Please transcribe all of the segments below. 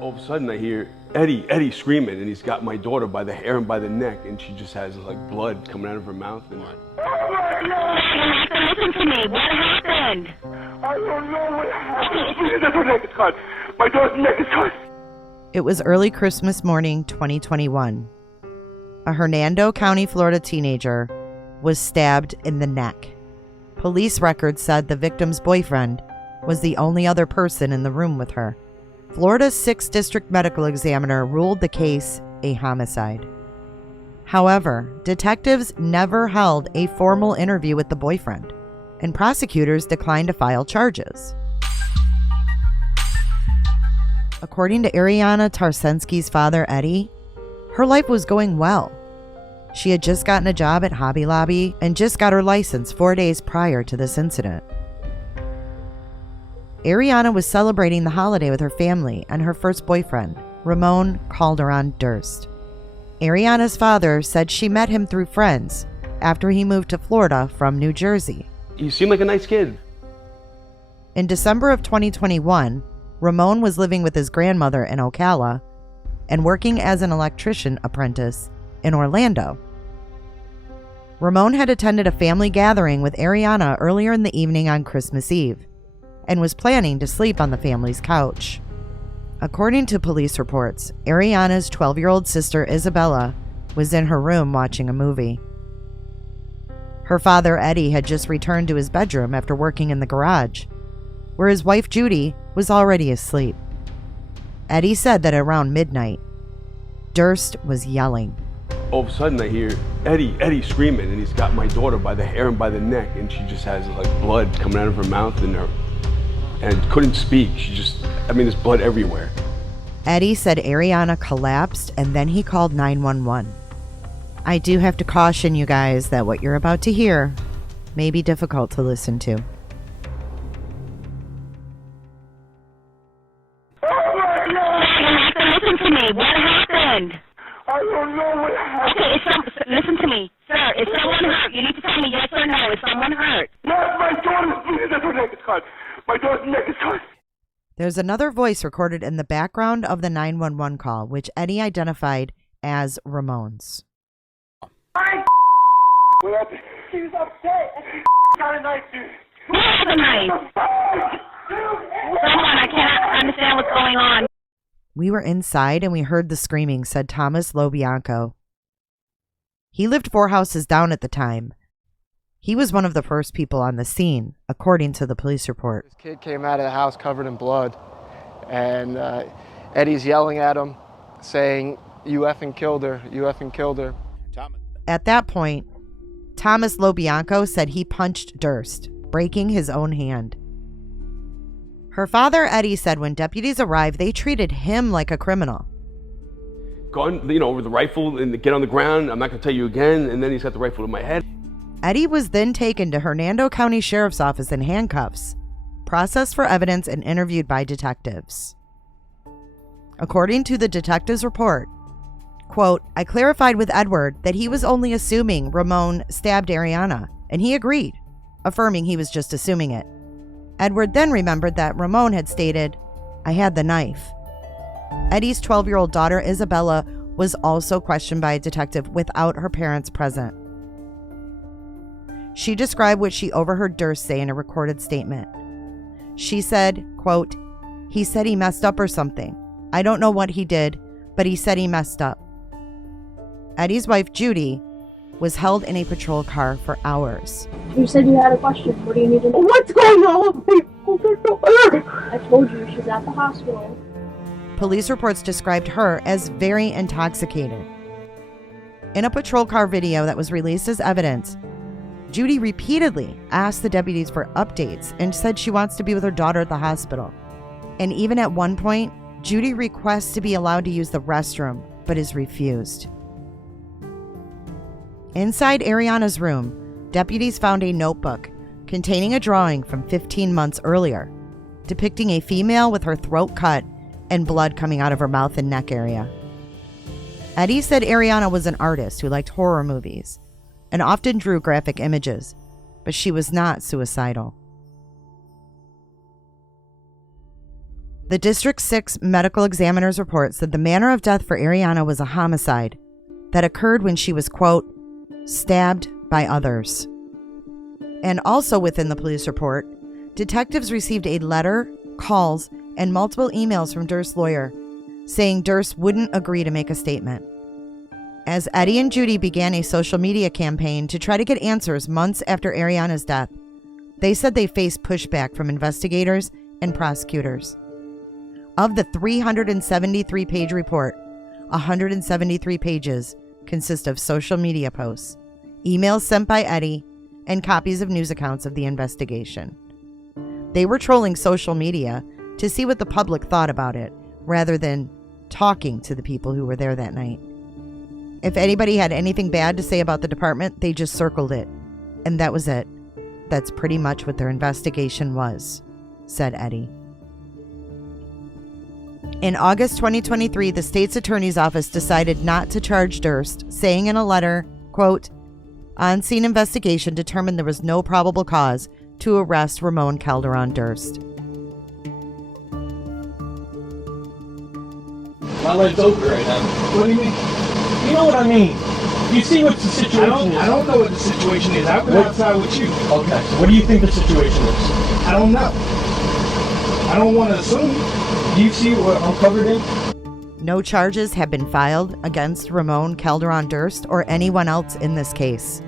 All of a sudden I hear Eddie screaming, and he's got my daughter by the hair and by the neck, and she just has like blood coming out of her mouth. And listen to me. What happened? I don't know what happened. Her neck is cut. My daughter's neck is cut. It was early Christmas morning, 2021. A Hernando County, Florida teenager was stabbed in the neck. Police records said the victim's boyfriend was the only other person in the room with her. Florida's 6th District Medical Examiner ruled the case a homicide. However, detectives never held a formal interview with the boyfriend, and prosecutors declined to file charges. According to Ariana Ptarcinski's father, Eddie, her life was going well. She had just gotten a job at Hobby Lobby and just got her license 4 days prior to this incident. Ariana was celebrating the holiday with her family and her first boyfriend, Ramon Calderon Durst. Ariana's father said she met him through friends after he moved to Florida from New Jersey. he seemed like a nice kid. In December of 2021, Ramon was living with his grandmother in Ocala and working as an electrician apprentice in Orlando. Ramon had attended a family gathering with Ariana earlier in the evening on Christmas Eve and was planning to sleep on the family's couch. According to police reports, Ariana's 12-year-old sister Isabella was in her room watching a movie. Her father Eddie had just returned to his bedroom after working in the garage, where his wife Judy was already asleep. Eddie said that around midnight, Durst was yelling. All of a sudden I hear Eddie screaming, and he's got my daughter by the hair and by the neck, and she just has like blood coming out of her mouth and couldn't speak. There's blood everywhere. Eddie said Ariana collapsed, and then he called 911. I do have to caution you guys that what you're about to hear may be difficult to listen to. Listen to me. What happened? I don't know what happened. Okay, listen to me. Sir, is someone hurt? You need to tell me yes or no. Is someone hurt? Yes, my daughter's neck is cut. My daughter's neck is cut. There's another voice recorded in the background of the 911 call, which Eddie identified as Ramon's. What happened? She was upset. Got a knife, dude. Who has a knife? Someone, I can't understand what's going on. We were inside and we heard the screaming, said Thomas Lobianco. He lived 4 houses down at the time. He was one of the first people on the scene, according to the police report. This kid came out of the house covered in blood, and Eddie's yelling at him, saying, "You effing killed her, you effing killed her." At that point, Thomas Lobianco said he punched Durst, breaking his own hand. Her father, Eddie, said when deputies arrived, they treated him like a criminal. Gun, with the rifle, and get on the ground. I'm not going to tell you again. And then he's got the rifle to my head. Eddie was then taken to Hernando County Sheriff's Office in handcuffs, processed for evidence, and interviewed by detectives. According to the detective's report, quote, "I clarified with Edward that he was only assuming Ramon stabbed Ariana, and he agreed, affirming he was just assuming it. Edward then remembered that Ramon had stated, 'I had the knife.'" Eddie's 12-year-old daughter, Isabella, was also questioned by a detective without her parents present. She described what she overheard Durst say in a recorded statement. She said, quote, "He said he messed up or something. I don't know what he did, but he said he messed up." Eddie's wife, Judy, was held in a patrol car for hours. You said you had a question. What do you need to know? What's going on? I told you she's at the hospital. Police reports described her as very intoxicated. In a patrol car video that was released as evidence, Judy repeatedly asked the deputies for updates and said she wants to be with her daughter at the hospital. And even at one point, Judy requests to be allowed to use the restroom, but is refused. Inside Ariana's room, deputies found a notebook containing a drawing from 15 months earlier, depicting a female with her throat cut and blood coming out of her mouth and neck area. Eddie said Ariana was an artist who liked horror movies and often drew graphic images, but she was not suicidal. The District 6 medical examiner's report said the manner of death for Ariana was a homicide that occurred when she was, quote, stabbed by others. And also within the police report, detectives received a letter, calls, and multiple emails from Durst's lawyer saying Durst wouldn't agree to make a statement. As Eddie and Judy began a social media campaign to try to get answers months after Ariana's death, they said they faced pushback from investigators and prosecutors. Of the 373-page report, 173 pages consist of social media posts, emails sent by Eddie, and copies of news accounts of the investigation. They were trolling social media to see what the public thought about it, rather than talking to the people who were there that night. If anybody had anything bad to say about the department, they just circled it. And that was it. That's pretty much what their investigation was, said Eddie. In August 2023, the state's attorney's office decided not to charge Durst, saying in a letter, quote, on-scene investigation determined there was no probable cause to arrest Ramon Calderon Durst. My leg's open right now. What do you mean? You know what I mean. You see what the situation is. I don't know what the situation is. I've been outside with you. Okay, so what do you think the situation is? I don't know. I don't want to assume. Do you see what I'm covered in? No charges have been filed against Ramon Calderon Durst or anyone else in this case.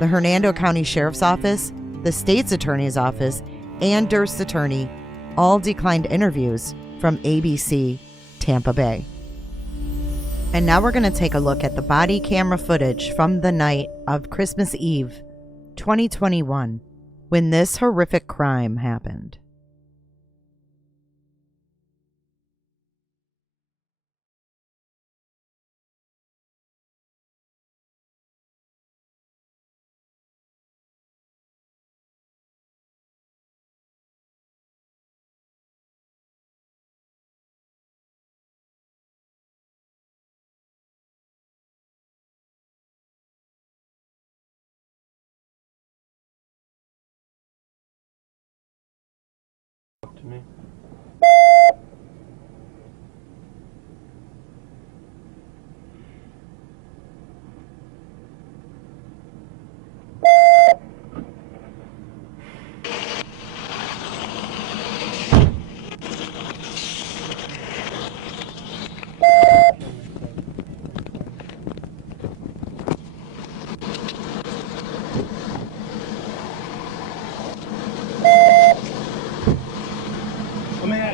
The Hernando County Sheriff's Office, the state's attorney's office, and Durst's attorney all declined interviews from ABC Tampa Bay. And now we're going to take a look at the body camera footage from the night of Christmas Eve, 2021, when this horrific crime happened. To me.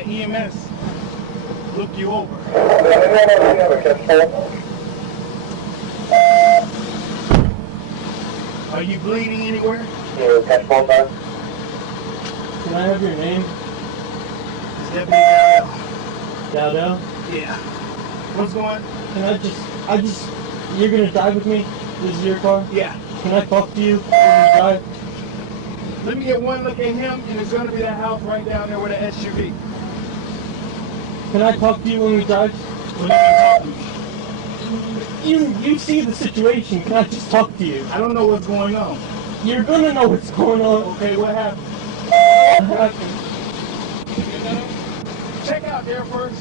EMS look you over. Are you bleeding anywhere? Can I have your name? It's Deputy Dowdell. Dowdell? Yeah. What's going on? Can I just, you're gonna drive with me? This is your car? Yeah. Can I talk to you when you drive? Let me get one look at him, and it's gonna be that house right down there with the SUV. Can I talk to you when we drive? Well, let me talk to you. You see the situation. Can I just talk to you? I don't know what's going on. You're gonna know what's going on. Okay, what happened? What happened? Check out there first.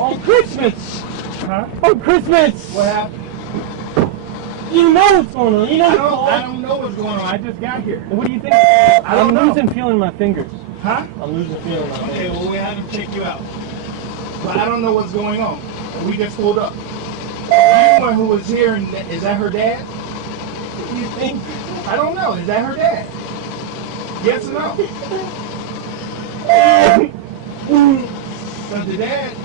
On Christmas! Huh? On Christmas! What happened? You know what's going on. You know I don't know what's going on. I just got here. What do you think? I'm losing feeling in my fingers. Huh? I'm losing feeling in my fingers. Okay, well, we had to check you out. But I don't know what's going on. We just pulled up. Anyone who was here, is that her dad? What do you think? I don't know. Is that her dad? Yes or no? Because the dad...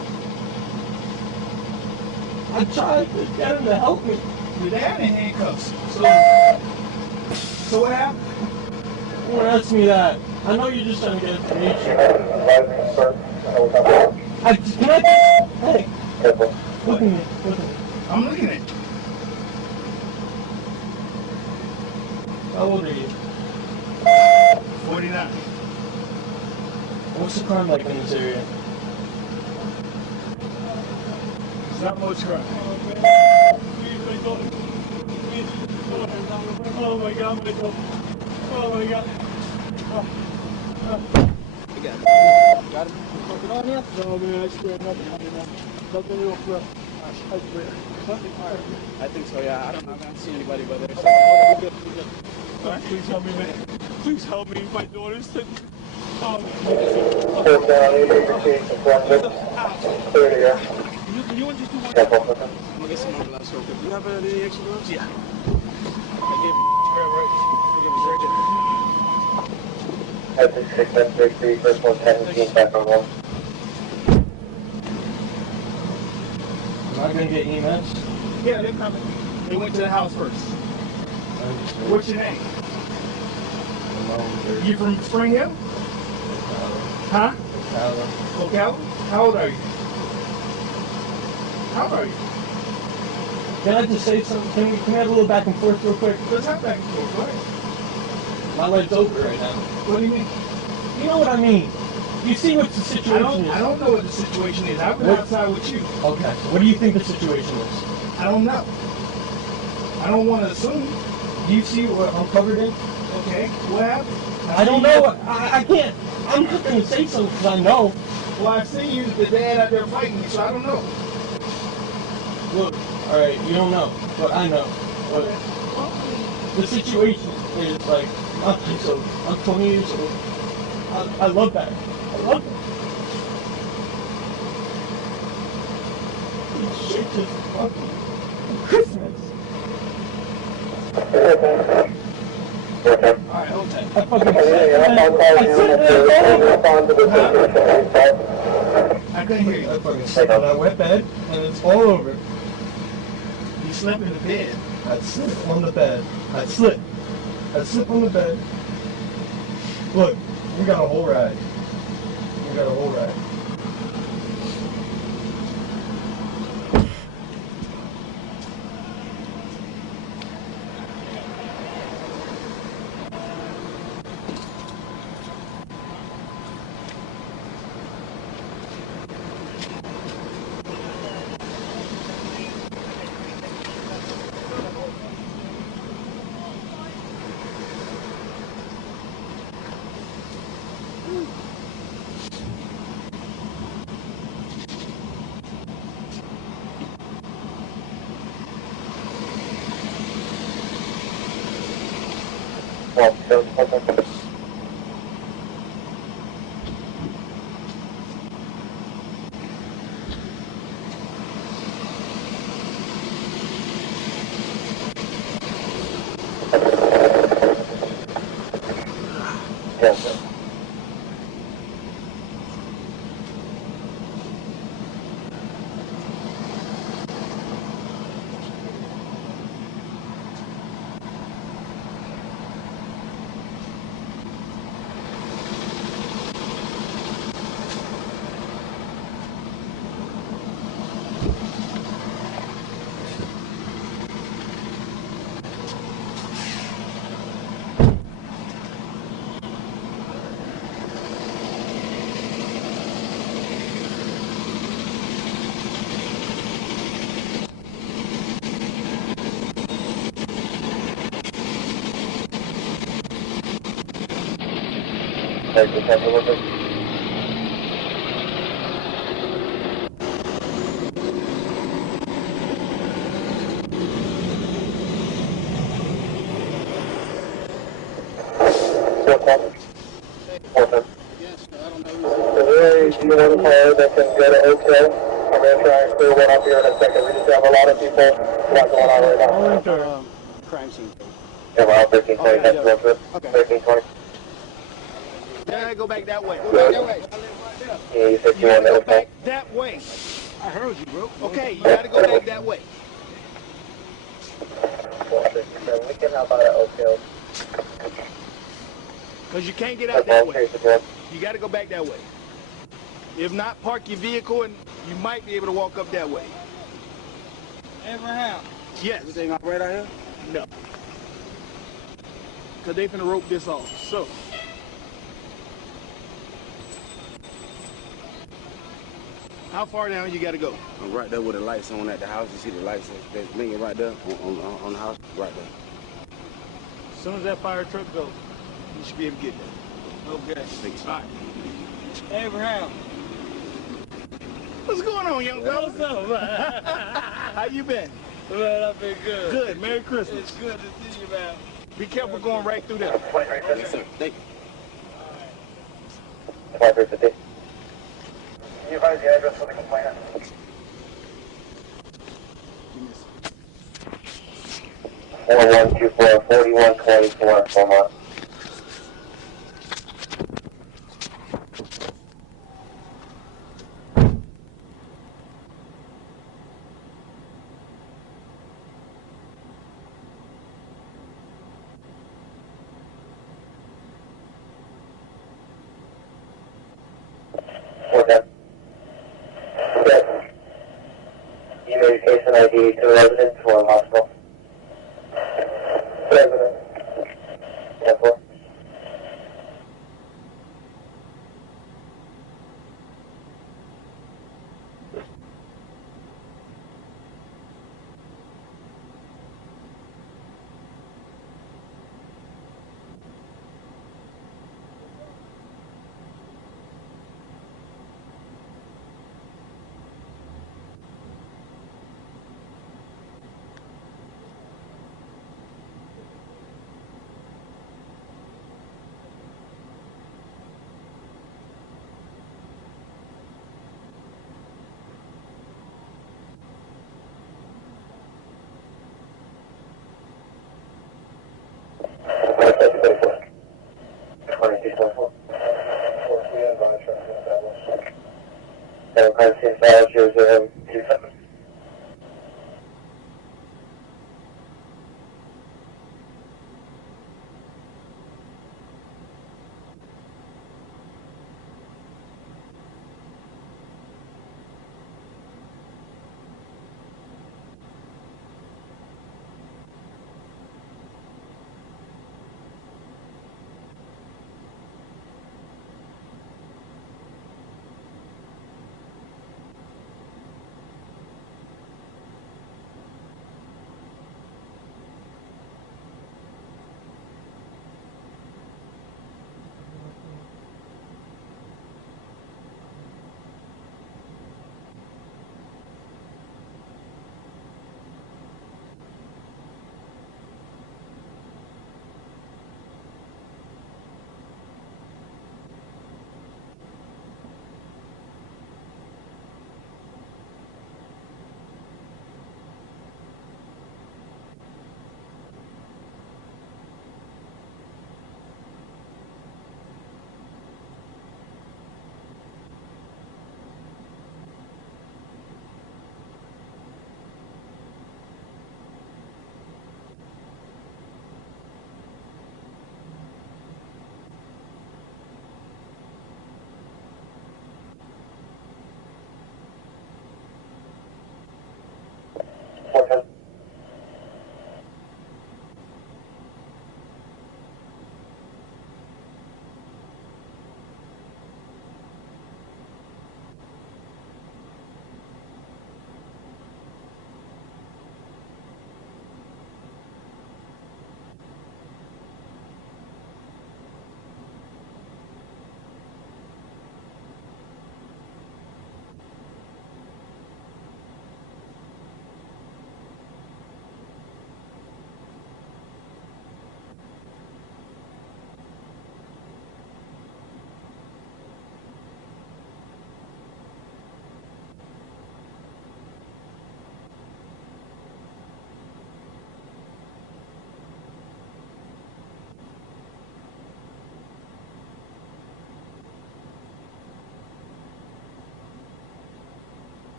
I tried to get him to help me. The dad in handcuffs. So what happened? Don't ask me that. I know you're just trying to get information. Hey, look at me. I'm looking at you. How old are you? 49. What's the crime like in this area? It's not much crime. Oh my God, oh my God. Got him? Something on here? No, man, I swear nothing on there. Nothing real rough. I swear. Something fire. I think so, yeah. I haven't seen anybody but there. So, we're good. All right, please help me, man. Please help me. My daughter's taking... Oh, man. You want to just do one? I'm going to get some more gloves real quick. You have any extra gloves? Yeah. I gave him right. I gave him surgeon. First one, 10, back on one. Am I going to get EMS? Yeah, they're coming. They went to the house first. What's your name? You from Spring Hill? Huh? Ocala. How old are you? How old are you? Can I just say something? Can we have a little back and forth real quick? Let's have back and forth. Go ahead. My leg's over right now. What do you mean? You know what I mean. You see what the situation is. I don't know what the situation is. I've been outside with you. Okay. What do you think the situation is? I don't know. I don't want to assume. Do you see what I'm covered in? Okay. What happened? I don't know. I can't. I'm just going to say something because I know. Well, I've seen you, the dad out there fighting me, so I don't know. Look, all right, you don't know, but I know. But the situation is like, I'm 20 years old. I love that. I love that. This shit just fucking Christmas. Alright, hold tight. I fucking I couldn't hear you. I fucking slept on that wet bed, and it's all over. You slept in the bed? I'd slip on the bed. I'd slip on the bed. Look, we got a whole ride. We got a whole ride. That can go to Oak Hill. I'm going to try and clear one up here in a second. We just have a lot of people going on right now. Crime scene. Yeah, well, 1320, that's real good. 1320. Yeah, go back that way. Go back that way. Yeah, you said you want to go back that way. I heard you, bro. Okay, you got to go back that way. We can help out at Oak Hill. Because you can't get out that way. You got to go back that way. If not, park your vehicle and you might be able to walk up that way. Abraham. Yes. Everything all right out here? No. Because they finna rope this off. So. How far down you got to go? I'm right there with the lights on at the house. You see the lights that's blinking right there on the house, right there. As soon as that fire truck goes, you should be able to get there. Okay. Bye. Abraham. What's going on, young fella? What's up, man? How you been? Man, I've been good. Good. Merry Christmas. It's good to see you, man. Be careful going right through there. Yes, sir. Thank you. 5350. Can you advise the address for the complainant? 4124 4124 Beaumont. Email case and ID to the resident for the hospital. Resident. 10-4.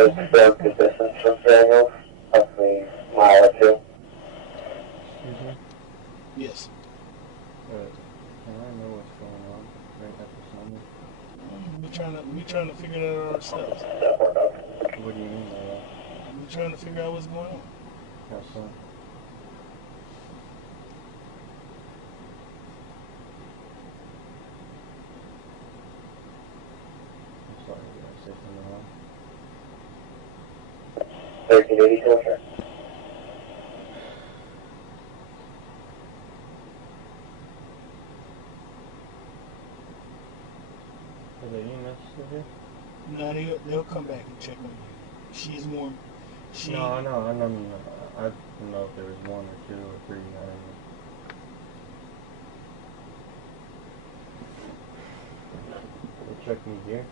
It's short distance from Fairhill, roughly a mile or two. Yes. Can I know what's going on right at this moment? We're trying to figure that out ourselves. What do you mean by that? We're trying to figure out what's going on. How so? I'm sorry, did I say something wrong? 1380 Torture. Is the EMS still here? No, they'll come back and check on you. She's more. No, I know. I don't know if there was one or two or three. I don't know. They checked me here.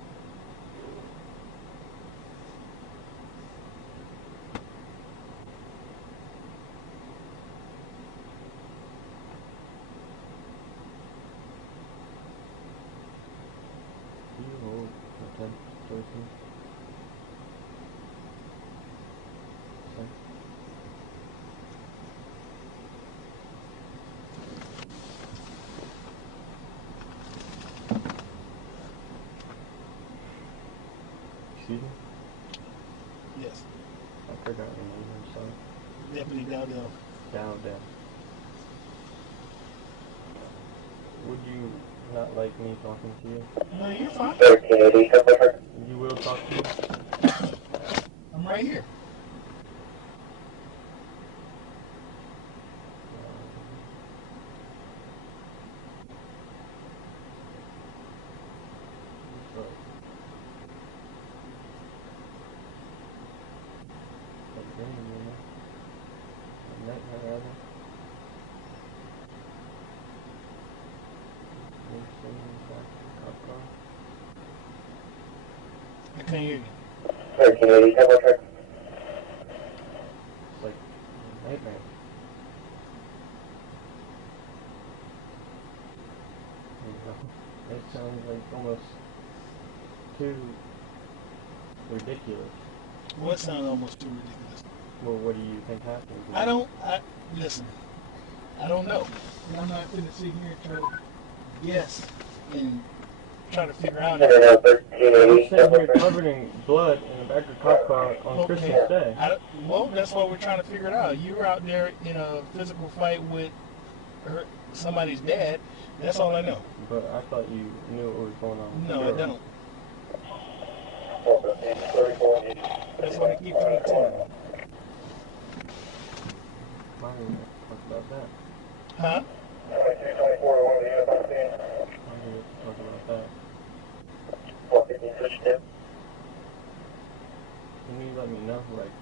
Can you hold the 10, 13? Okay. Excuse me? Yes. I forgot your name, I'm sorry. Deputy Dowdell. Down. Would you not like me talking to you? No, you're fine. 1380 Torture. You will talk to me? I'm right here. I can't hear you. 1380 Torture. It's like a nightmare. It sounds like almost too ridiculous. What sounds almost too ridiculous? Well, what do you think happened? Listen, I don't know. I'm not going to sit here and try to guess and try to figure out. I'm sitting here covered in blood in the back of a cop car on Christmas Day. Well, that's why we're trying to figure it out. You were out there in a physical fight with somebody's dad. That's all I know. But I thought you knew what was going on. No, I don't. That's what I keep trying to tell you. Why didn't we talk about that? Huh? 2224, one of the units on the scene. Why did we talk about that? 415 switch 2. Can you let me know, like,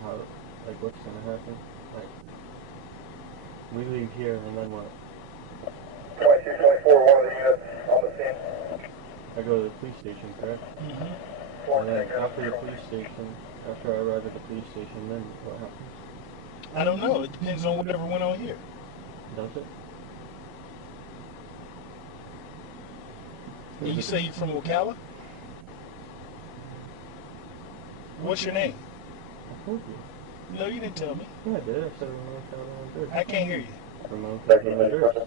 how, like, what's gonna happen? Like, we leave here and then what? 2224, one of the units on the scene. I go to the police station, correct? Mm-hmm. And then after the police station, after I arrive at the police station, then what happens? I don't know. It depends on whatever went on here. Does it? And you say you're from Ocala? What's your name? I told you. No, you didn't tell me. Yeah, I did. I said Ramon, Calderon, Durst. I can't hear you. Ramon, Calderon, Durst.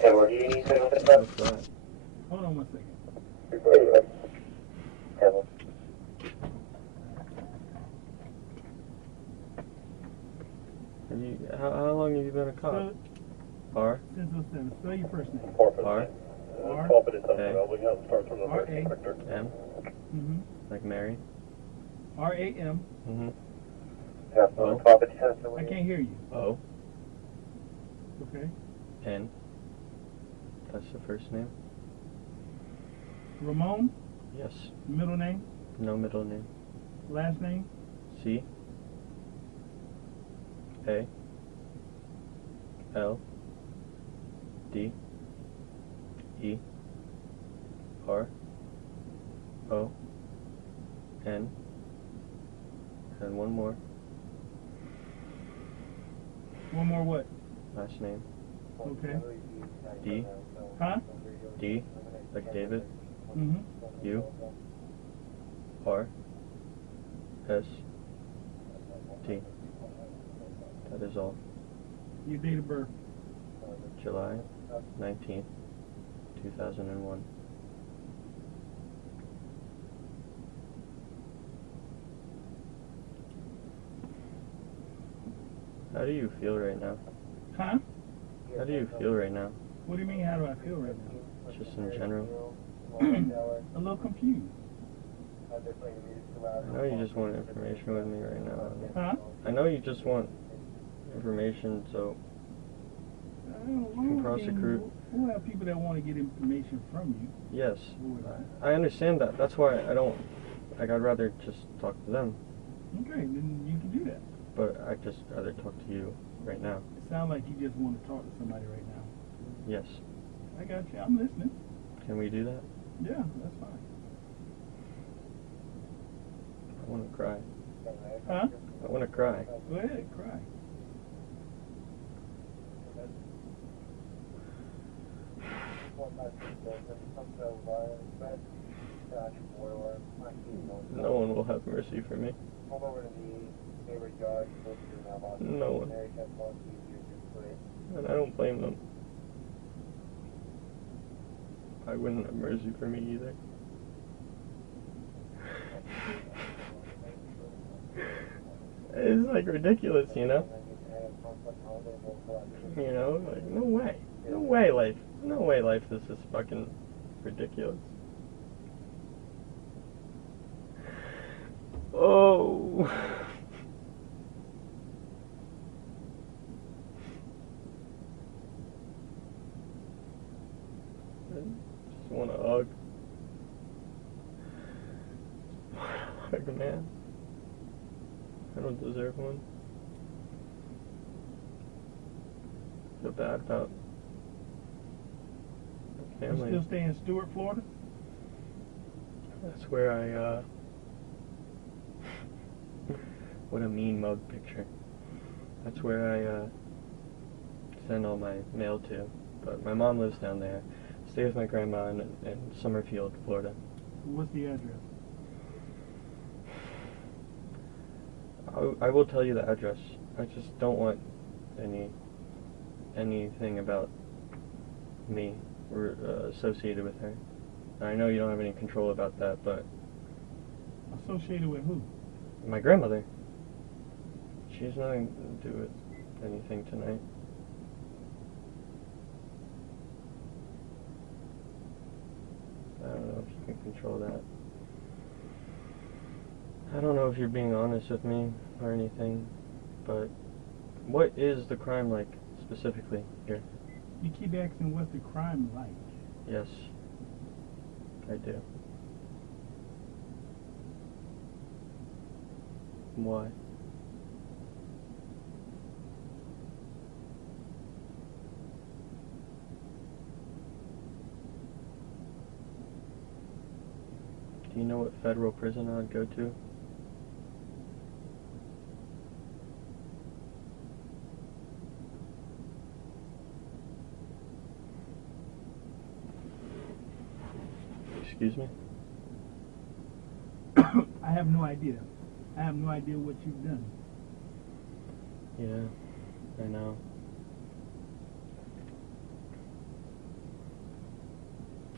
Edward, do you need to know this? That's right. Hold on one second. How long have you been a cop? R? Since 07. Spell your first name. R? R. R-A. M? Mm-hmm. Like Mary? R-A-M. Mm-hmm. O. I can't hear you. O? Okay. N? That's the first name? Ramon. Yes. Middle name. No middle name. Last name. C? A? L? D? E? R? O? N? And one more. One more what? last name. Okay. D. Huh? D, like David. Mm-hmm. U. R. S. T. That is all. Your date of birth. July 19th, 2001. How do you feel right now? Huh? How do you feel right now? What do you mean, how do I feel right now? Just in general? A little confused. I know you just want information with me right now. Huh? I know you just want information, so you can prosecute. We'll have people that want to get information from you. Yes, I understand that. That's why I don't, like, I'd rather just talk to them. Okay, then you can do that. But I'd just rather talk to you right now. It sounds like you just want to talk to somebody right now. Yes. I got you. I'm listening. Can we do that? Yeah, that's fine. I want to cry. Huh? I want to cry. Go ahead, cry. No one will have mercy for me. No one. And I don't blame them. I wouldn't have mercy for me either. It's like ridiculous, you know? You know, like, no way. No way life this is fucking ridiculous. Oh. I just want to hug. Hug a man. I don't deserve one. I feel bad about my family. You still stay in Stewart, Florida? That's where I, what a mean mug picture. That's where I send all my mail to. But my mom lives down there. I stay with my grandma in Summerfield, Florida. What's the address? I will tell you the address. I just don't want anything about me associated with her. I know you don't have any control about that, but Associated with who? my grandmother. She has nothing to do with anything tonight. I don't know if you can control that. I don't know if you're being honest with me or anything, but what is the crime like specifically here? You keep asking what's the crime like. Yes, I do. Why? Do you know what federal prison I'd go to? Excuse me? I have no idea. I have no idea what you've done. Yeah, I know.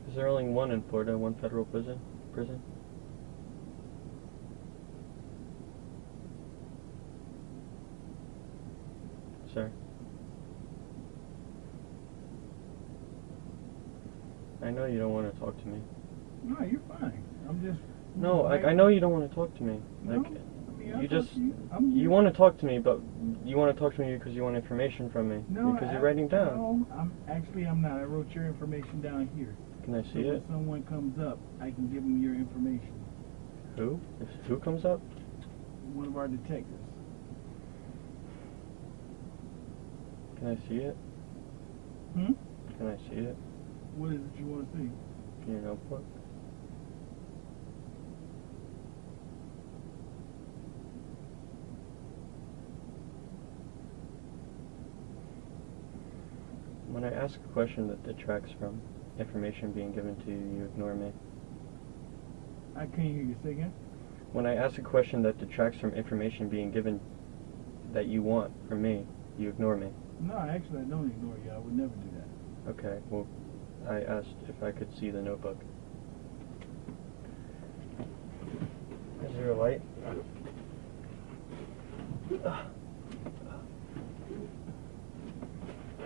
Is there only one in Florida, one federal prison? Sir? I know you don't want to talk to me. No, you're fine. I'm just... No, like, I know you don't want to talk to me. Like, no, I mean, you just... You want to talk to me, but you want to talk to me because you want information from me. No, because you're writing down. No, I'm not. I wrote your information down here. Can I see so it? When someone comes up, I can give them your information. Who? Who comes up? One of our detectives. Can I see it? Hmm? Can I see it? What is it you want to see? In your notebook? When I ask a question that detracts from information being given to you, you ignore me. I can't hear you. Say again? When I ask a question that detracts from information being given that you want from me, you ignore me. No, actually, I don't ignore you. I would never do that. Okay, well, I asked if I could see the notebook. Is there a light?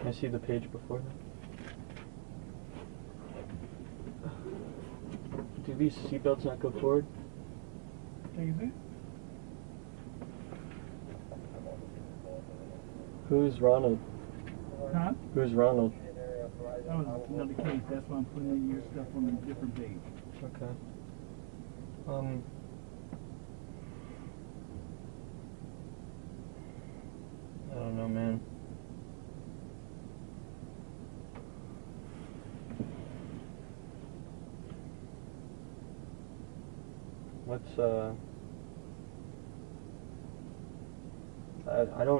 Can I see the page before that? Do these seatbelts not go forward? Take a seat. Who's Ronald? Huh? Who's Ronald? That was another case. That's why I'm putting in your stuff on a different page. Okay. I don't know, man.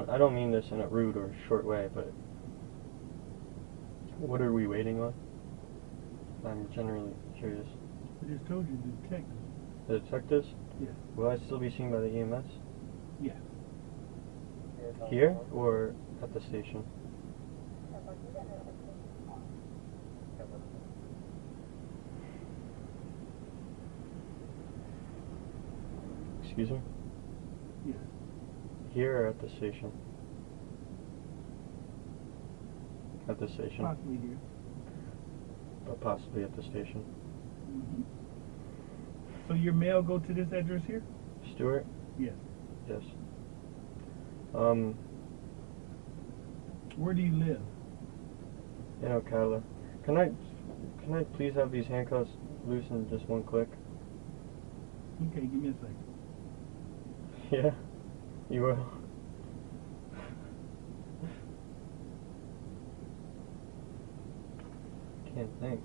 I don't mean this in a rude or short way, but what are we waiting on? I'm generally curious. I just told you the detective. The detectives? Yeah. Will I still be seen by the EMS? Yeah. Here or at the station? Excuse me? Yeah. Here or at the station? At the station. Possibly here. But possibly at the station. Mm-hmm. So your mail go to this address here? Stewart? Yes. Yes. Where do you live? In Ocala. Can I please have these handcuffs loosened just one click? Okay, give me a second. Yeah, you will. Can't think.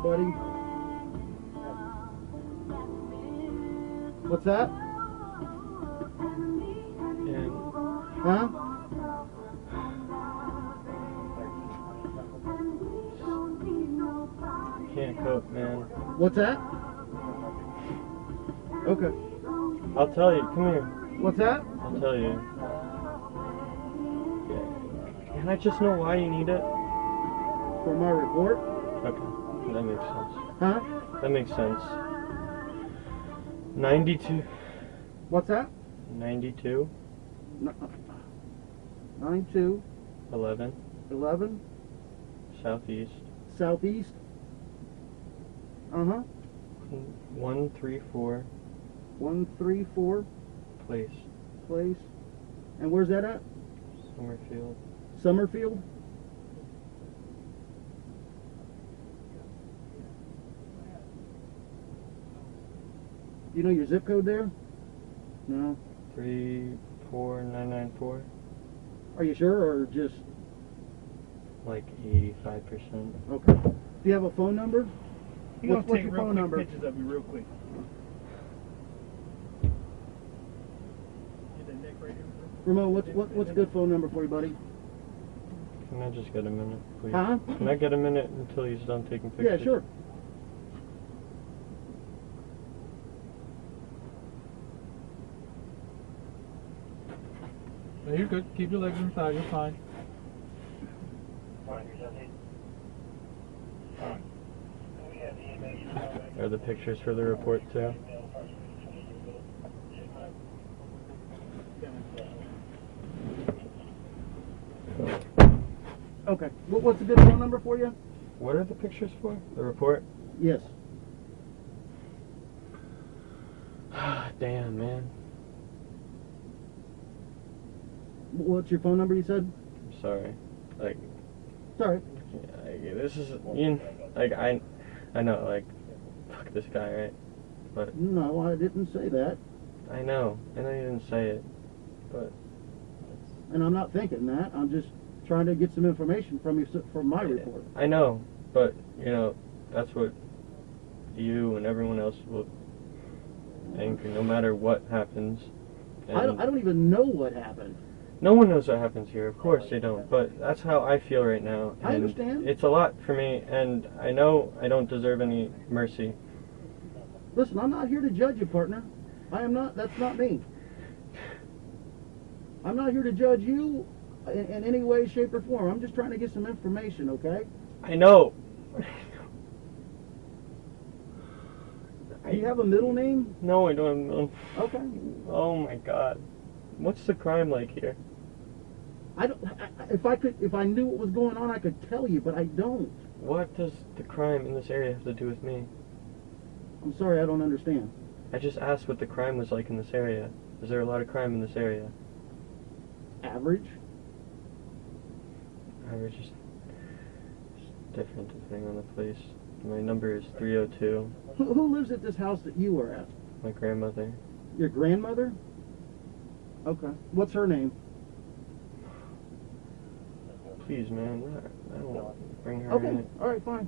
that, buddy? What's that? And Huh? can't cope, man. What's that? Okay. I'll tell you. Come here. What's that? I'll tell you. Can I just know why you need it? For my report? Okay, that makes sense. Huh? That makes sense. 92. What's that? 92. 92. 11. 11. Southeast. Southeast. Uh-huh. 134. 134. Place. Place. And where's that at? Summerfield. Summerfield? You know your zip code there? No. 34994. Are you sure, or just... Like 85%. Okay. Do you have a phone number? What's What's your phone number? Pictures of you real quick. Get that neck right here. Ramon, what's a good phone number for you, buddy? Can I just get a minute, please? Huh? Can I get a minute until he's done taking pictures? Yeah, sure. No, you're good. Keep your legs inside. You're fine. Are the pictures for the report too? Okay. What's a good phone number for you? What are the pictures for? The report? Yes. Damn, man. What's your phone number, you said? I'm sorry. Like, Sorry. this is, you know, like, I know, like, fuck this guy, right? But No, I didn't say that. I know you didn't say it, but And I'm not thinking that. I'm just trying to get some information from you from my report. I know, but, you know, that's what you and everyone else will think, no matter what happens. I don't even know what happened. No one knows what happens here, of course they don't, but that's how I feel right now. I understand. It's a lot for me, and I know I don't deserve any mercy. Listen, I'm not here to judge you, partner. I am not. That's not me. I'm not here to judge you in any way, shape, or form. I'm just trying to get some information, okay? I know. Do you have a middle name? No, I don't know. Okay. Oh my God. What's the crime like here? If I knew what was going on, I could tell you, but I don't. What does the crime in this area have to do with me? I'm sorry, I don't understand. I just asked what the crime was like in this area. Is there a lot of crime in this area? Average? Average is different depending on the place. My number is 302. Who lives at this house that you were at? My grandmother. Your grandmother? Okay. What's her name? Please, man, I don't bring her Okay. in. All right, fine.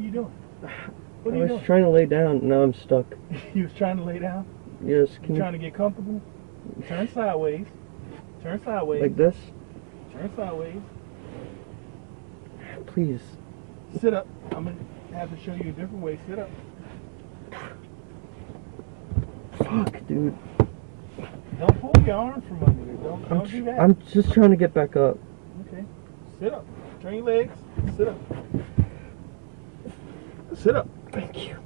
are you doing? What are I you was doing? trying to lay down. Now I'm stuck. You was trying to lay down? Yes. You trying to get comfortable? Turn sideways. Turn sideways. Like this? Turn sideways. Please. Sit up. I'm going to have to show you a different way. Sit up. Fuck, dude. Don't pull your arms from under you. Don't do that. I'm just trying to get back up. Okay. Sit up. Turn your legs. Sit up. Sit up. Thank you.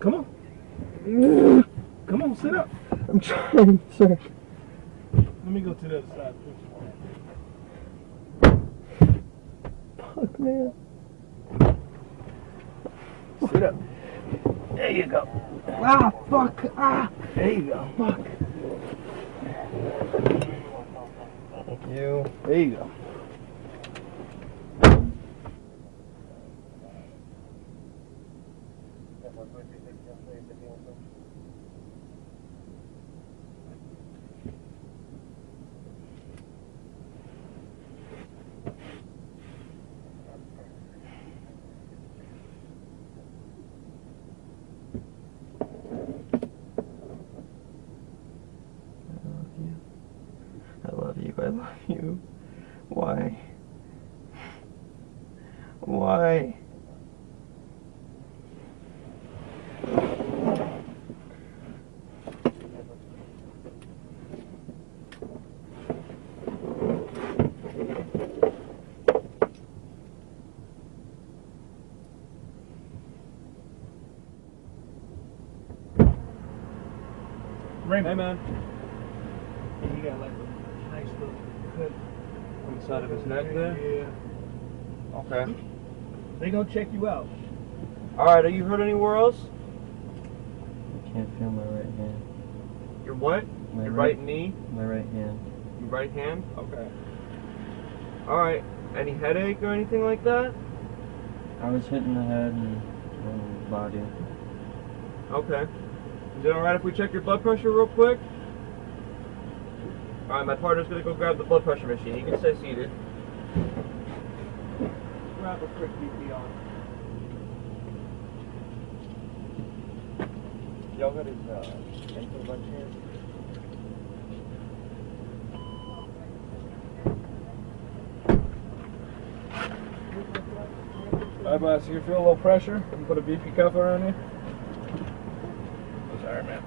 Come on. Come on, sit up. I'm trying, sir. Let me go to the other side. Fuck, man. Sit up. There you go. Ah, fuck. Ah. There you go. Fuck. Thank you. There you go. I love you. Why? Why? Raymond. Hey, man. You got like a nice little cut. On the side of his neck there? Yeah. Okay. They gonna check you out. Alright, are you hurt anywhere else? I can't feel my right hand. Your what? My Your right- right knee? My right hand. Your right hand? Okay. Alright. Any headache or anything like that? I was hitting the head and body. Okay. Is it alright if we check your blood pressure real quick? Alright, my partner's gonna go grab the blood pressure machine. You can stay seated. Grab a quick BP on. Y'all got his ankle by chance? Alright, boss, you feel a little pressure? You can put a BP cuff around you. Sorry, man.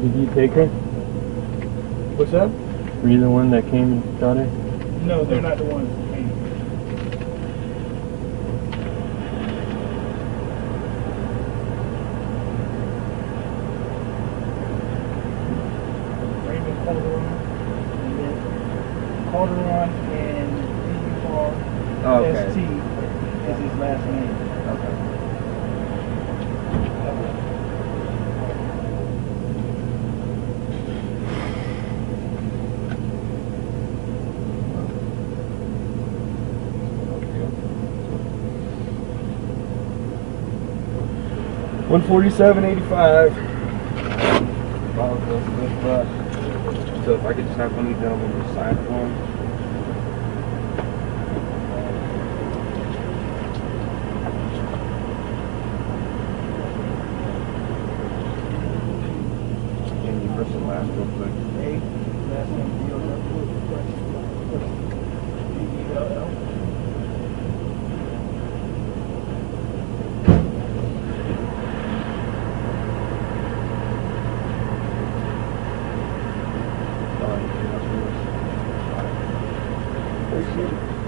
Did you take her? What's that? Were you the one that came and got her? No, they're not the ones that came. Raymond Calderon and D-U-R-S-T is his last name. Okay. $147.85. So if I could just have one of you gentlemen just sign for him. And you first and last real quick. Last name D-O-L-L.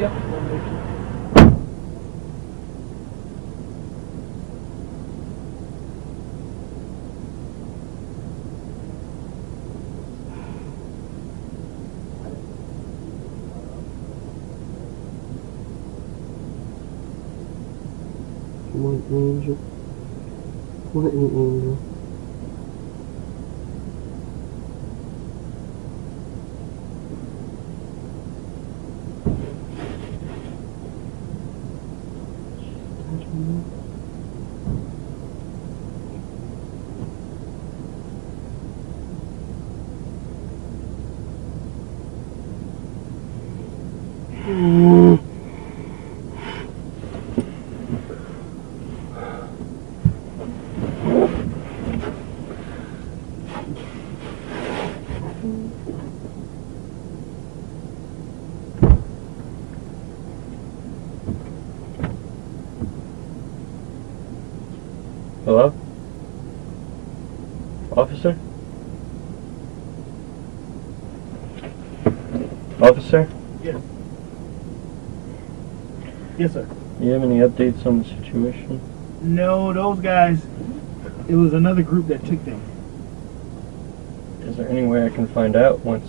Yep. Come on, angel. Come on, angel. Hello? Officer? Officer? Yes. Yes, sir. Do you have any updates on the situation? No, those guys, it was another group that took them. Is there any way I can find out once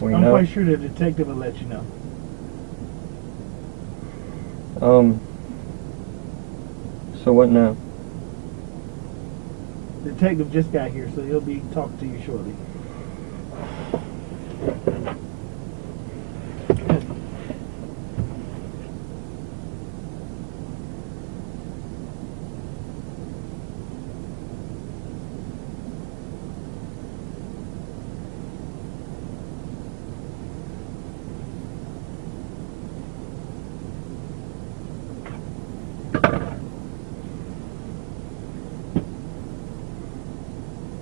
we I'm know? quite sure the detective will let you know. So what now? The detective just got here, so he'll be talking to you shortly.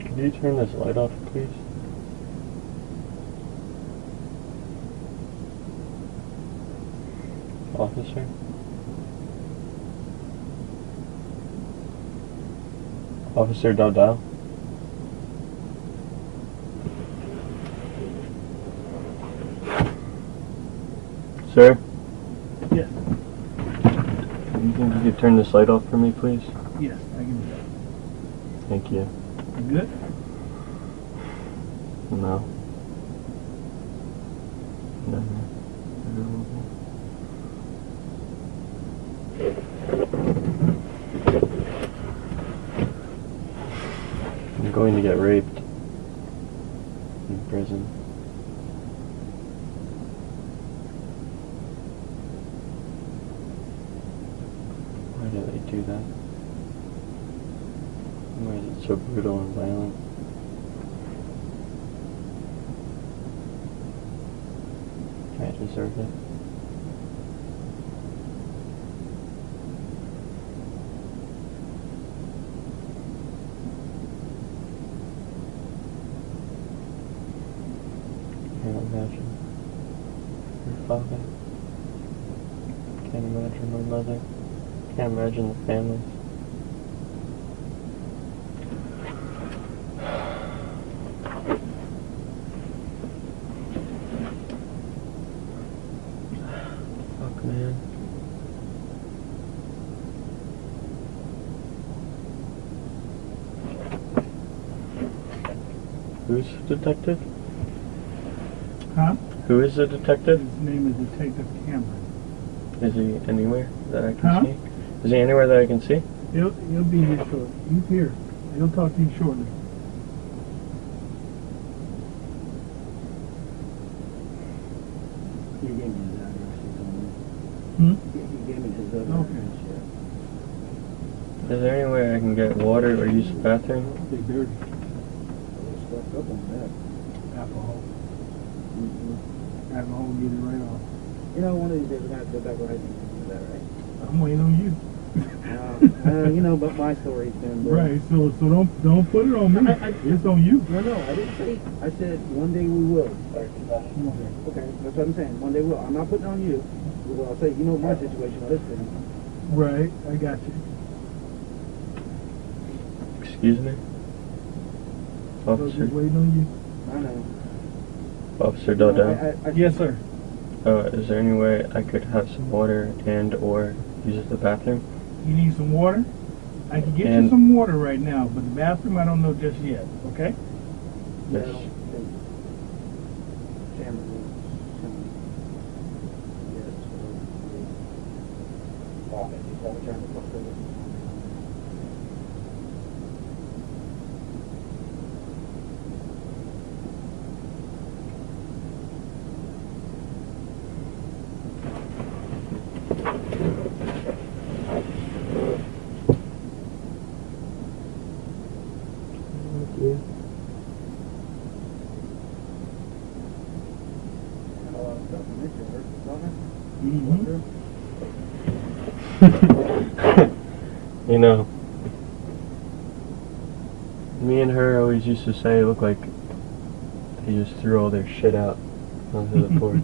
Can you turn this light off, please? Officer? Officer Dowdell? Sir? Yes. Do you think you could turn this light off for me, please? Yes, I can do that. Thank you. You good? No. No. I'm going to get raped in prison. Why do they do that? Why is it so brutal and violent? I deserve it. I can't imagine your father. Can't imagine my mother. Can't imagine the families. Fuck, man. Who's the detective? Huh? Who is the detective? His name is Detective Cameron. Is he anywhere that I can Huh? see? Is he anywhere that I can see? He'll be here shortly. He's here. He'll talk to you shortly. He gave me his address. He told me. Hmm? He gave me his address. Okay. Is there any way I can get water or use the bathroom? They're dirty. They're stuck up on that. Alcohol. Mm-hmm. Alcohol will get it right off. You know, one of these days we're going to have to go back right. Is that right? I'm waiting on you. You know, but my story's been... Right, so don't put it on me. It's on you. No, I didn't say... I said one day we will. Okay, that's what I'm saying. One day we'll. I'm not putting it on you. Well, I'll say, you know my situation with this thing. Right, I got you. Excuse me? So Officer? just waiting on you. I know. Officer Dodell? Yes, sir. Is there any way I could have some water and or use the bathroom? You need some water? I can get you some water right now, but the bathroom I don't know just yet, okay? Yes. You know, me and her always used to say it looked like they just threw all their shit out onto the porch.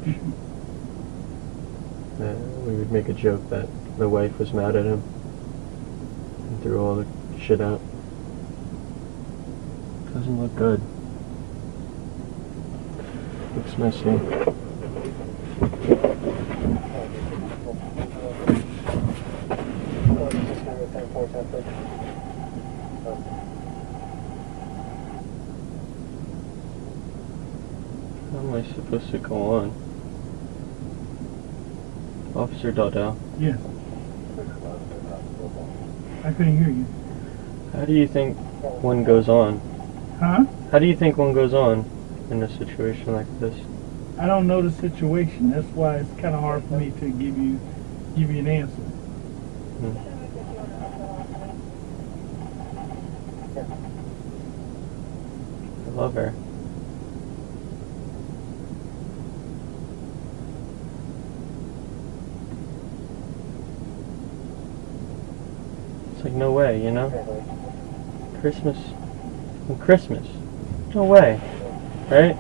We would make a joke that the wife was mad at him and threw all the shit out. Doesn't look good. Looks messy. How am I supposed to go on? Officer Daldell. Yes. I couldn't hear you. How do you think one goes on? Huh? How do you think one goes on in a situation like this? I don't know the situation. That's why it's kind of hard for me to give you an answer. I love her. It's like, no way, you know? Christmas. No way. Right?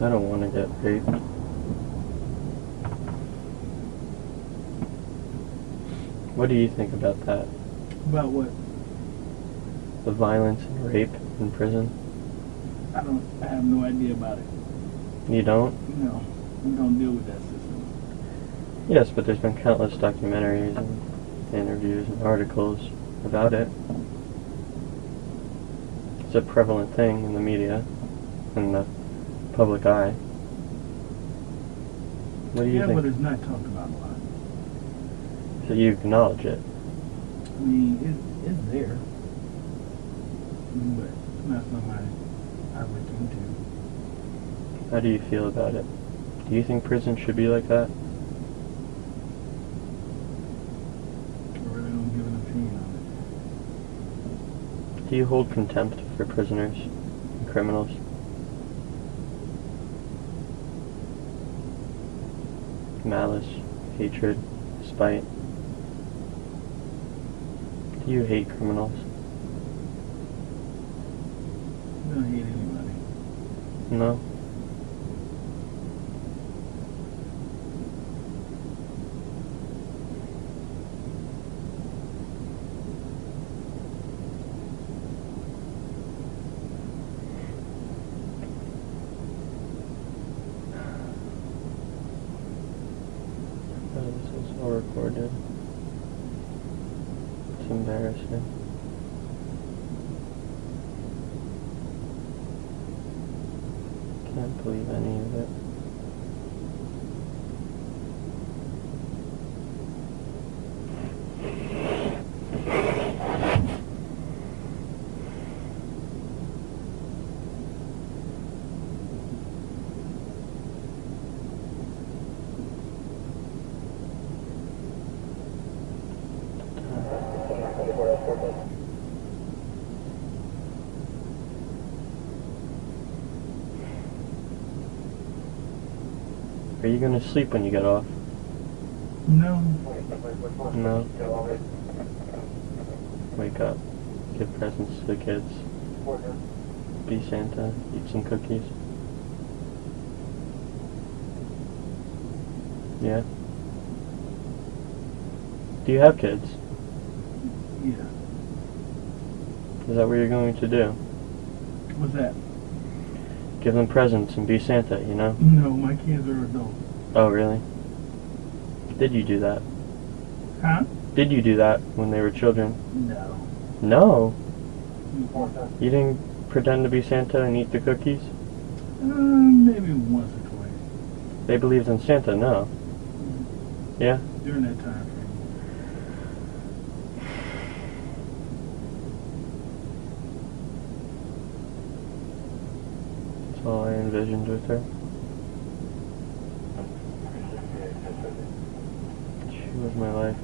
I don't want to get raped. What do you think about that? About what? The violence and rape in prison? I have no idea about it. You don't? No, we don't deal with that system. Yes, but there's been countless documentaries and interviews and articles about it. It's a prevalent thing in the media, in the public eye. What do you think? Yeah, but it's not talked about a lot. So you acknowledge it? I mean, it's there, but it's not something I look into. How do you feel about it? Do you think prison should be like that? I really don't give an opinion on Do you hold contempt for prisoners and criminals? Malice, hatred, spite. Do you hate criminals? I don't hate anybody. No? This is all recorded. It's embarrassing. Can't believe any of it. Are you gonna sleep when you get off? No. No? Wake up. Give presents to the kids. Be Santa. Eat some cookies. Yeah? Do you have kids? Yeah. Is that what you're going to do? What's that? Give them presents and be Santa, you know? No, my kids are adults. Oh, really? Did you do that? Huh? Did you do that when they were children? No. No? You didn't pretend to be Santa and eat the cookies? Maybe once or twice. They believed in Santa, no? Yeah? During that time frame. That's all I envisioned with her. She was my life.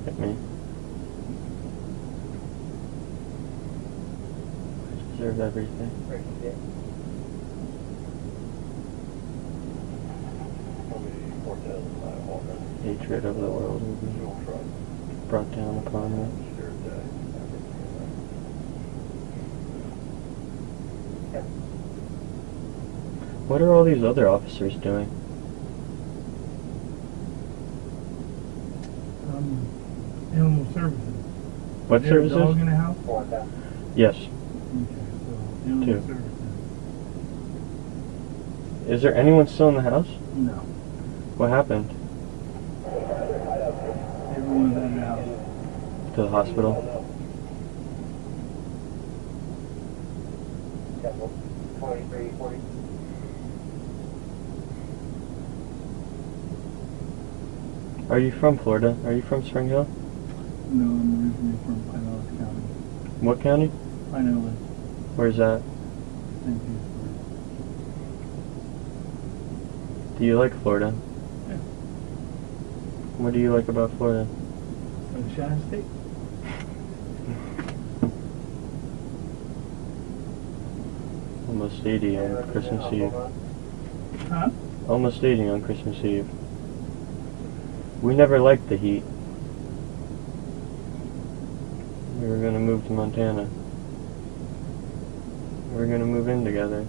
Look at me. I deserve everything. Hatred of the world will be brought down upon me. What are all these other officers doing? Animal services. What Is there services? a dog in the house? Yes. Okay, so animal Two. services. Is there anyone still in the house? No. What happened? Everyone's out of the house. To the hospital? Are you from Florida? Are you from Spring Hill? No, I'm originally from Pinellas County. What county? Pinellas, Where's that? St. Petersburg. Do you like Florida? Yeah. What do you like about Florida? Sunshine State. Almost 80 on Christmas Eve. Huh? Almost 80 on Christmas Eve. We never liked the heat. We were gonna move to Montana. We were gonna move in together.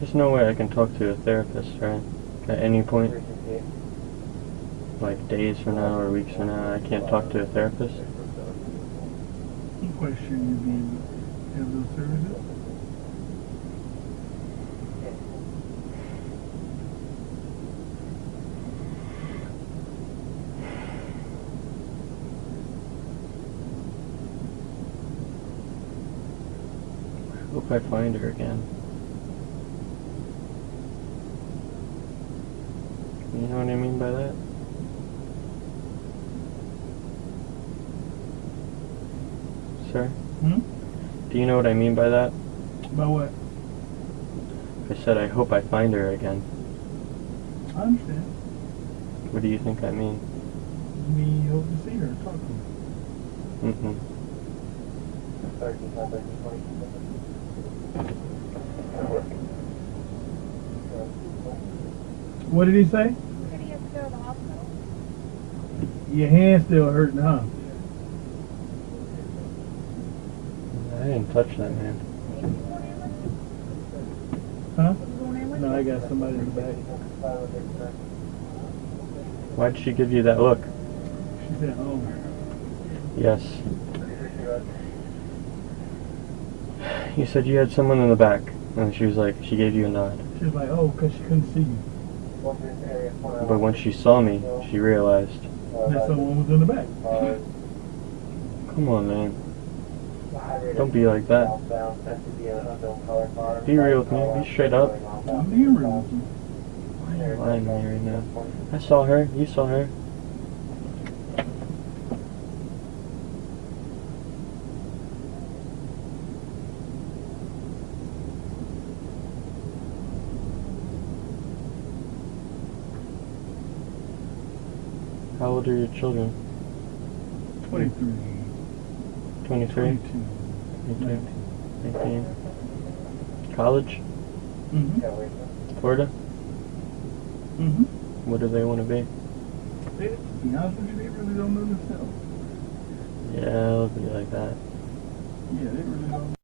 There's no way I can talk to a therapist, right? At any point? Like days from now or weeks from now, I can't talk to a therapist? What question you being have those services? I hope I find her again. You know what I mean by that? Sir? Hmm? Do you know what I mean by that? By what? I said I hope I find her again. I understand. What do you think I mean? You mean you hope to see her, talk to her. Mm-hmm. What did he say? Your hand's still hurting, huh? I didn't touch that man. Huh? No, I got somebody in the back. Why'd she give you that look? She said, oh. Yes. You said you had someone in the back, and she was like, she gave you a nod. She was like, oh, because she couldn't see you. But when she saw me, she realized. That someone was in the back. Come on, man. Don't be like that. Be real with me. Be straight up. I'm being real with you. Why are you lying to me right now? I saw her. You saw her. How old are your children? 23. 23? 22. 22? 19? College? Mm-hmm. Florida? Mm-hmm. What do they want to be? They, to be honest with you, they really don't know themselves. Yeah, it'll be like that. Yeah, they really don't.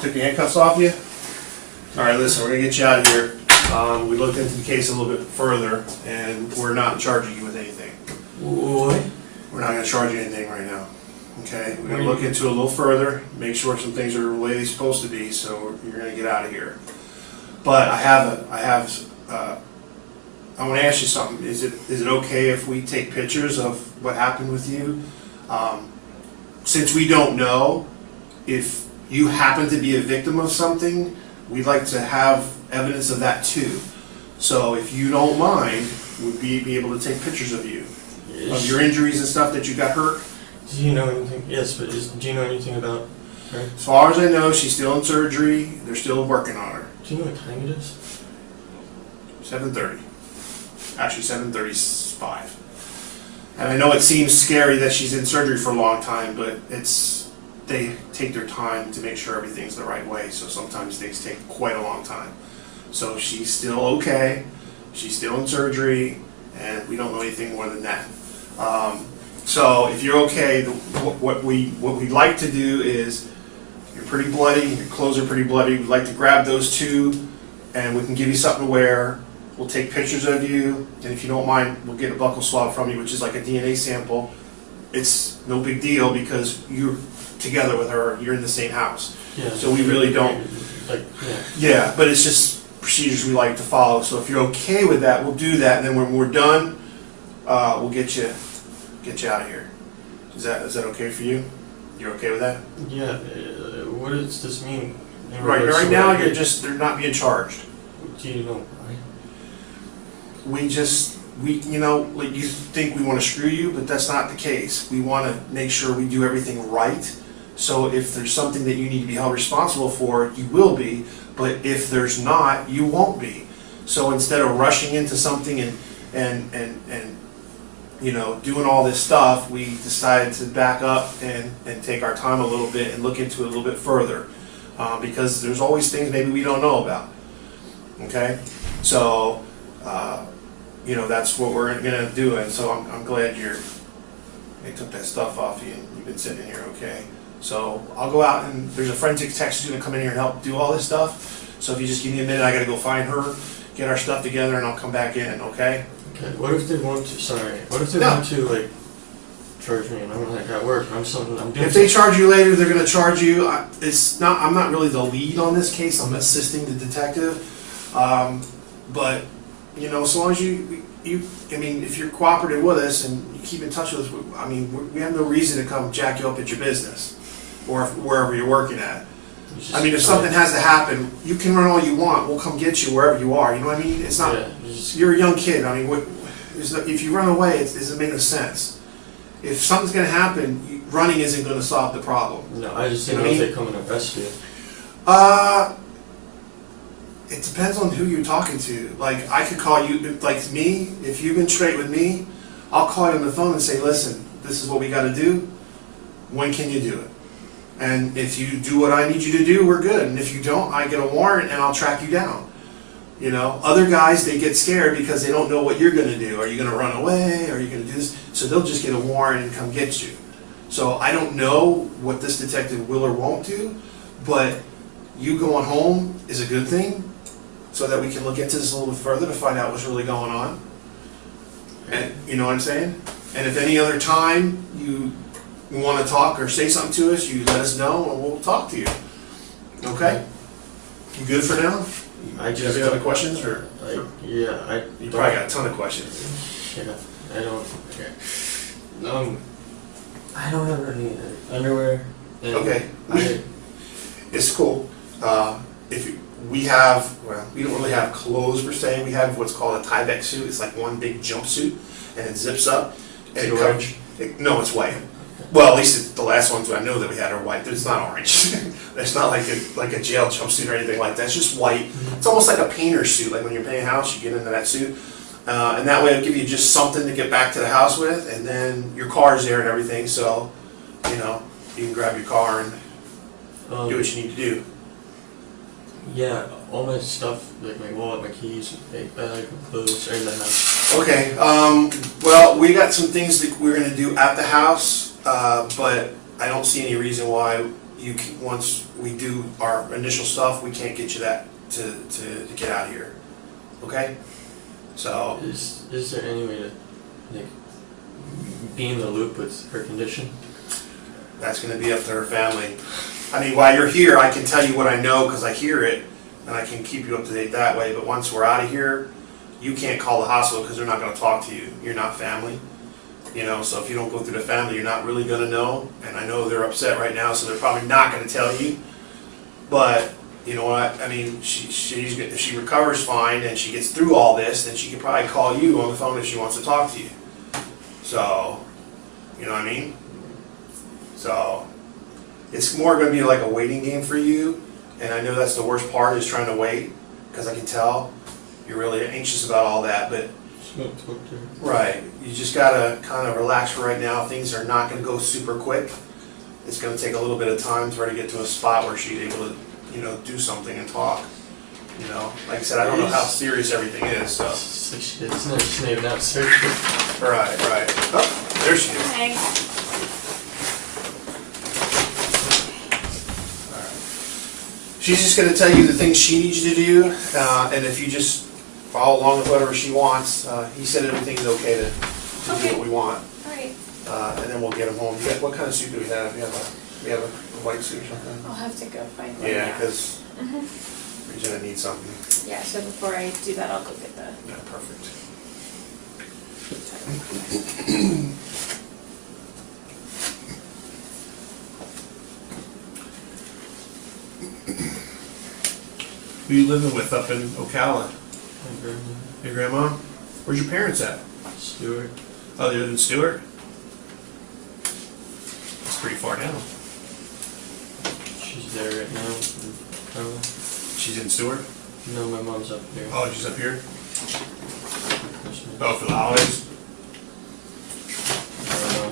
Took the handcuffs off you? All right, listen, we're gonna get you out of here. We looked into the case a little bit further, and we're not charging you with anything. What? We're not gonna charge you anything right now. Okay? We're gonna look into it a little further, make sure some things are the way they're supposed to be, so you're gonna get out of here. But I want to ask you something. Is it okay if we take pictures of what happened with you? Since we don't know if you happen to be a victim of something, we'd like to have evidence of that too. So if you don't mind, we'd be able to take pictures of you, of your injuries and stuff that you got hurt. Do you know anything? Yes, but do you know anything about her? As far as I know, she's still in surgery. They're still working on her. Do you know what time it is? 7:30. Actually, 7:35. And I know it seems scary that she's in surgery for a long time, but they take their time to make sure everything's the right way, so sometimes things take quite a long time. So she's still okay, she's still in surgery, and we don't know anything more than that. So if you're okay, what we'd like to do is, you're pretty bloody, your clothes are pretty bloody, we'd like to grab those two, and we can give you something to wear. We'll take pictures of you, and if you don't mind, we'll get a buccal swab from you, which is like a DNA sample. It's no big deal because you're together with her, you're in the same house. Yeah. So we really don't. Like, yeah, but it's just procedures we like to follow. So if you're okay with that, we'll do that, and then when we're done, we'll get you out of here. Is that okay for you? You're okay with that? Yeah. What does this mean? Right now, they're not being charged. Do you know why? Like you think we want to screw you, but that's not the case. We want to make sure we do everything right. So if there's something that you need to be held responsible for, you will be. But if there's not, you won't be. So instead of rushing into something and doing all this stuff, we decided to back up and take our time a little bit and look into it a little bit further, because there's always things maybe we don't know about. Okay, so that's what we're gonna do, and so I'm glad they took that stuff off you and you've been sitting here okay. So I'll go out, and there's a forensic tech who's gonna come in here and help do all this stuff. So if you just give me a minute, I gotta go find her, get our stuff together, and I'll come back in, okay? Okay. What if they want to? Want to like charge me, and I'm like at work, I'm doing. If they charge you later, they're gonna charge you. I'm not really the lead on this case. I'm assisting the detective, but as long as if you're cooperative with us and you keep in touch with us, we have no reason to come jack you up at your business or wherever you're working at. If something has to happen, you can run all you want. We'll come get you wherever you are. You know what I mean? It's not. You're a young kid. If you run away, it doesn't make no sense. If something's going to happen, running isn't going to solve the problem. No, I just didn't know if they come and arrest you. It depends on who you're talking to. Like, I could call you, like me, if you've been straight with me, I'll call you on the phone and say, listen, this is what we got to do. When can you do it? And if you do what I need you to do, we're good. And if you don't, I get a warrant and I'll track you down. Other guys, they get scared because they don't know what you're going to do. Are you going to run away? Are you going to do this? So they'll just get a warrant and come get you. So I don't know what this detective will or won't do, but you going home is a good thing, so that we can look into this a little bit further to find out what's really going on. And you know what I'm saying? And if any other time you want to talk or say something to us, you let us know and we'll talk to you. Okay? You good for now? Do you have any other questions? You probably got a ton of questions. Yeah, I don't. Okay. I don't have any underwear. Okay. It's cool. We don't really have clothes per se. We have what's called a Tyvek suit. It's like one big jumpsuit, and it zips up. And Is it orange? No, it's white. Well, at least the last ones I know that we had are white. It's not orange. It's not like a jail jumpsuit or anything like that. It's just white. It's almost like a painter's suit. Like when you're painting a house, you get into that suit. And that way it'll give you just something to get back to the house with, and then your car's there and everything, so, you can grab your car and do what you need to do. Yeah, all my stuff, like my wallet, my keys, my bag, my clothes, are in the house. Okay, well, we got some things that we're going to do at the house, but I don't see any reason why, once we do our initial stuff, we can't get you that to get out of here. Okay? So Is there any way to like be in the loop with her condition? that's going to be up to her family. I mean, while you're here, I can tell you what I know because I hear it, and I can keep you up to date that way. But once we're out of here, you can't call the hospital because they're not going to talk to you. You're not family. You know, so if you don't go through the family, you're not really going to know. And I know they're upset right now, so they're probably not going to tell you. But you know what? I mean, if she recovers fine and she gets through all this, then she can probably call you on the phone if she wants to talk to you. So, you know what I mean? So, it's more going to be like a waiting game for you. And I know that's the worst part is trying to wait, because I can tell you're really anxious about all that. But right, you just gotta kind of relax for right now. Things are not going to go super quick. It's going to take a little bit of time for her to get to a spot where she's able to, you know, do something and talk. You know, like I said, I don't know how serious everything is. So It's not even out surgery. Right. Oh, there she is. Hey. She's just going to tell you the things she needs you to do, and if you just follow along with whatever she wants, he said everything's okay to do what we want. All right. And then we'll get him home. What kind of suit do we have? We have a white suit or something? I'll have to go find one. Yeah, because we're going to need something. Yeah, so before I do that, I'll go get the... Yeah, perfect. Who you living with up in Ocala? My grandma. Your grandma? Where's your parents at? Stewart. Oh, they live in Stewart? That's pretty far down. She's there right now. She's in Stewart? No, my mom's up here. Oh, she's up here? Christmas. Oh, for the holidays?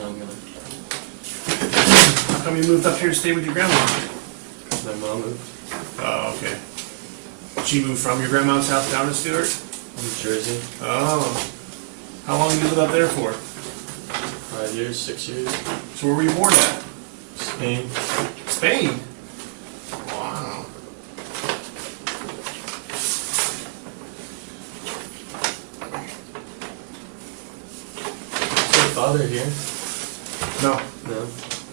I'm gonna... How come you moved up here to stay with your grandma? My mom moved. Oh, okay. She moved from your grandma's house down to Stewart? New Jersey. Oh. How long did you live up there for? 5 years, 6 years. So where were you born at? Spain. Spain? Wow. Is your father here? No. No.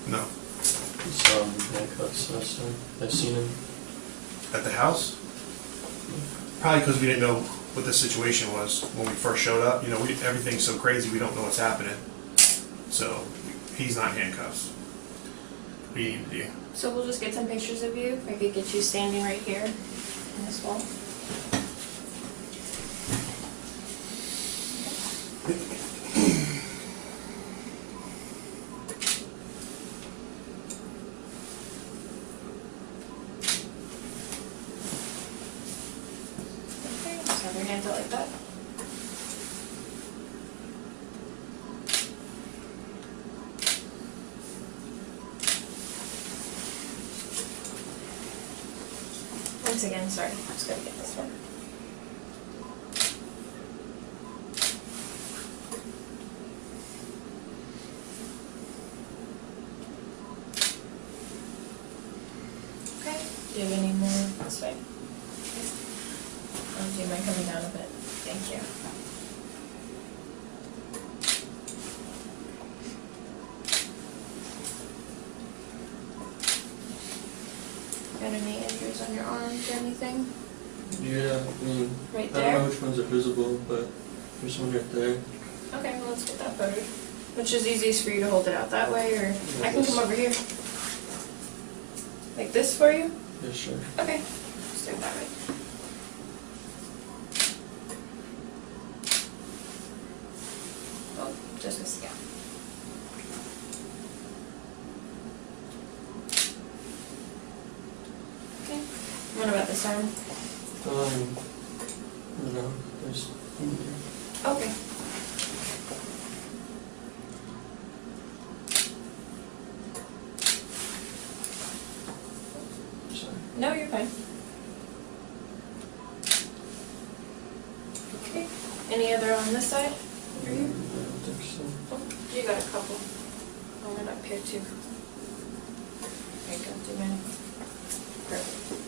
No. We saw him in handcuffs last time. I've seen him. At the house? Probably because we didn't know what the situation was when we first showed up. You know, everything's so crazy, we don't know what's happening. So, he's not handcuffs. What do you need to do? So we'll just get some pictures of you. I could get you standing right here on this wall. Okay, just have your hands out like that. Once again, sorry, I'm just gonna get this one. Okay, do you have any more this way? Do you mind coming down a bit? Thank you. Got any injuries on your arms or anything? Yeah, I mean, Right I don't there? know which ones are visible, but there's one right there. Okay, well, let's get that photo. Which is easiest for you to hold it out that way, or I can come over here. Like this for you? Yeah, sure. Okay, let's do it that way. Oh, just a scalp. Okay, what about this arm? No, there's... Okay. Sorry. No, you're fine. Okay, any other on this side? Over here? I don't think so. Oh, you got a couple. Oh, and up here too. There you go. Do you mind? Perfect.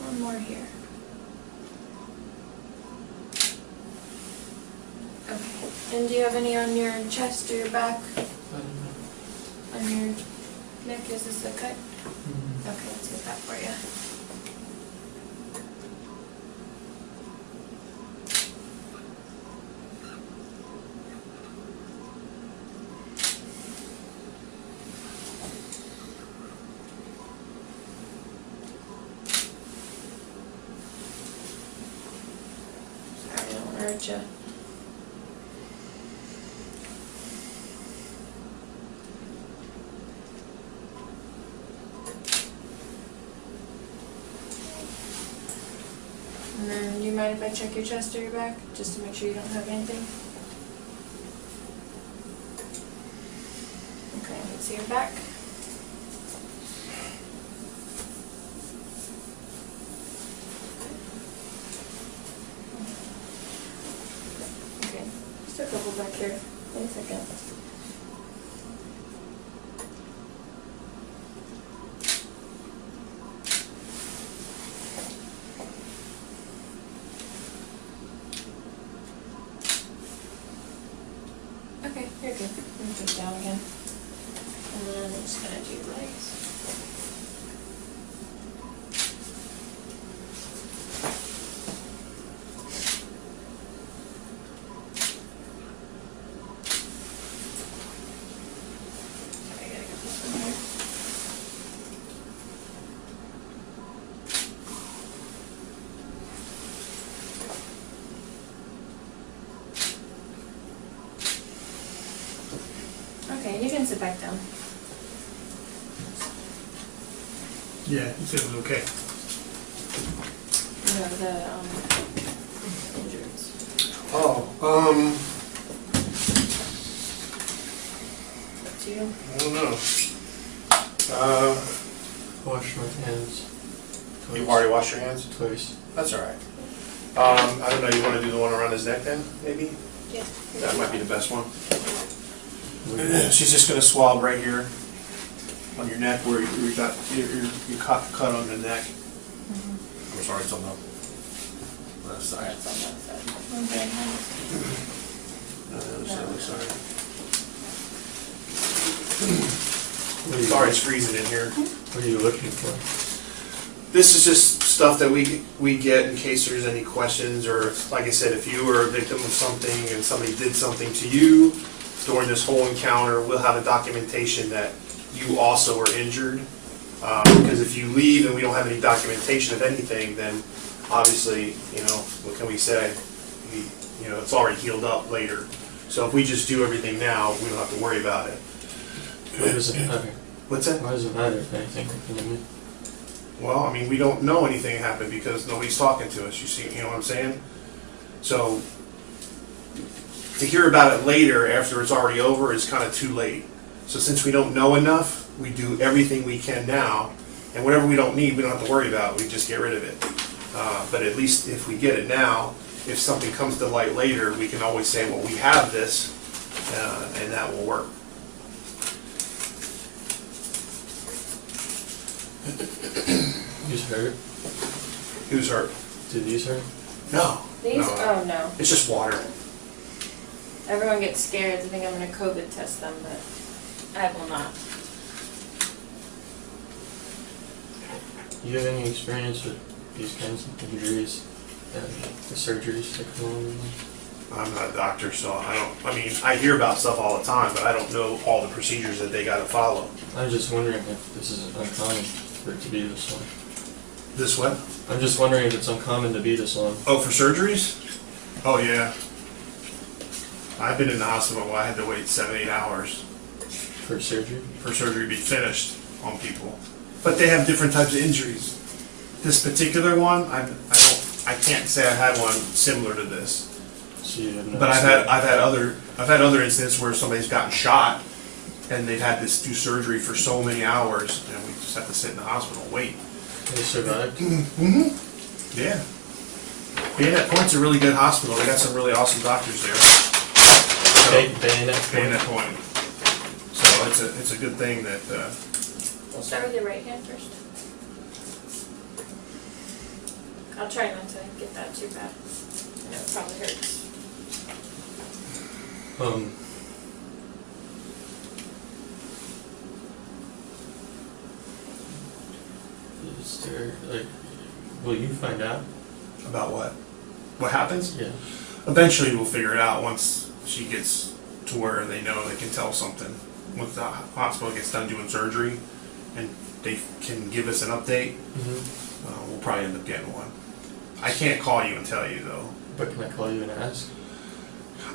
One more here. Okay. And do you have any on your chest or your back? On your neck, is this a cut? Okay, let's get that for you. Sorry, I don't want to hurt you. And then, do you mind if I check your chest or your back, just to make sure you don't have anything? Okay, let's see your back. Okay, just a couple back here. Wait a second. Okay, you're good. Let me put it down again. And then I'm just gonna do legs. I gotta get this one here. Okay, you can sit back down. Yeah, you said it was okay. No, the injuries. Oh, Up to you. I don't know. Wash my hands. Twice. You already washed your hands? Twice. That's all right. I don't know, you want to do the one around his neck then, maybe? Yeah. That might be the best one. She's just going to swab right here on your neck where you got your cut on the neck. I'm sorry, it's on the left side. That's on that side. Okay. No, the other side, sorry. What are you, Sorry, it's freezing in here. what are you looking for? This is just stuff that we get in case there's any questions, or like I said, if you were a victim of something and somebody did something to you during this whole encounter, we'll have a documentation that you also were injured. Because if you leave and we don't have any documentation of anything, then obviously, you know, what can we say? You know, it's already healed up later. So if we just do everything now, we don't have to worry about it. Why does it matter? What's that? Why does it matter if anything happened to me? Well, I mean, we don't know anything happened because nobody's talking to us, you know what I'm saying? So, to hear about it later after it's already over is kind of too late. So since we don't know enough, we do everything we can now, and whatever we don't need, we don't have to worry about, we just get rid of it. But at least if we get it now, if something comes to light later, we can always say, well, we have this, and that will work. Who's hurt? Who's hurt? Do these hurt? No. These? No. Oh, no. It's just water. Everyone gets scared to think I'm going to COVID test them, but I will not. You have any experience with these kinds of injuries and the surgeries that come along with them? I'm not a doctor, so I mean, I hear about stuff all the time, but I don't know all the procedures that they gotta follow. I'm just wondering if this is uncommon for it to be this long. This what? I'm just wondering if it's uncommon to be this long. Oh, for surgeries? Oh, yeah. I've been in the hospital where I had to wait 7-8 hours For surgery? for surgery to be finished on people. But they have different types of injuries. This particular one, I can't say I've had one similar to this. So you have no But I've had other incidents where somebody's gotten shot and they've had to do surgery for so many hours, and we just have to sit in the hospital and wait. They survived? Mm-hmm. Yeah. Bayonet Point's a really good hospital. They got some really awesome doctors there. So, Bayonet Point. So it's a good thing that. We'll start with your right hand first. I'll try not to get that too bad. I know it probably hurts. Is there, like, will you find out? About what? What happens? Yeah. Eventually we'll figure it out once she gets to where they know they can tell something. Once the hospital gets done doing surgery and they can give us an update, we'll probably end up getting one. I can't call you and tell you though. But can I call you and ask?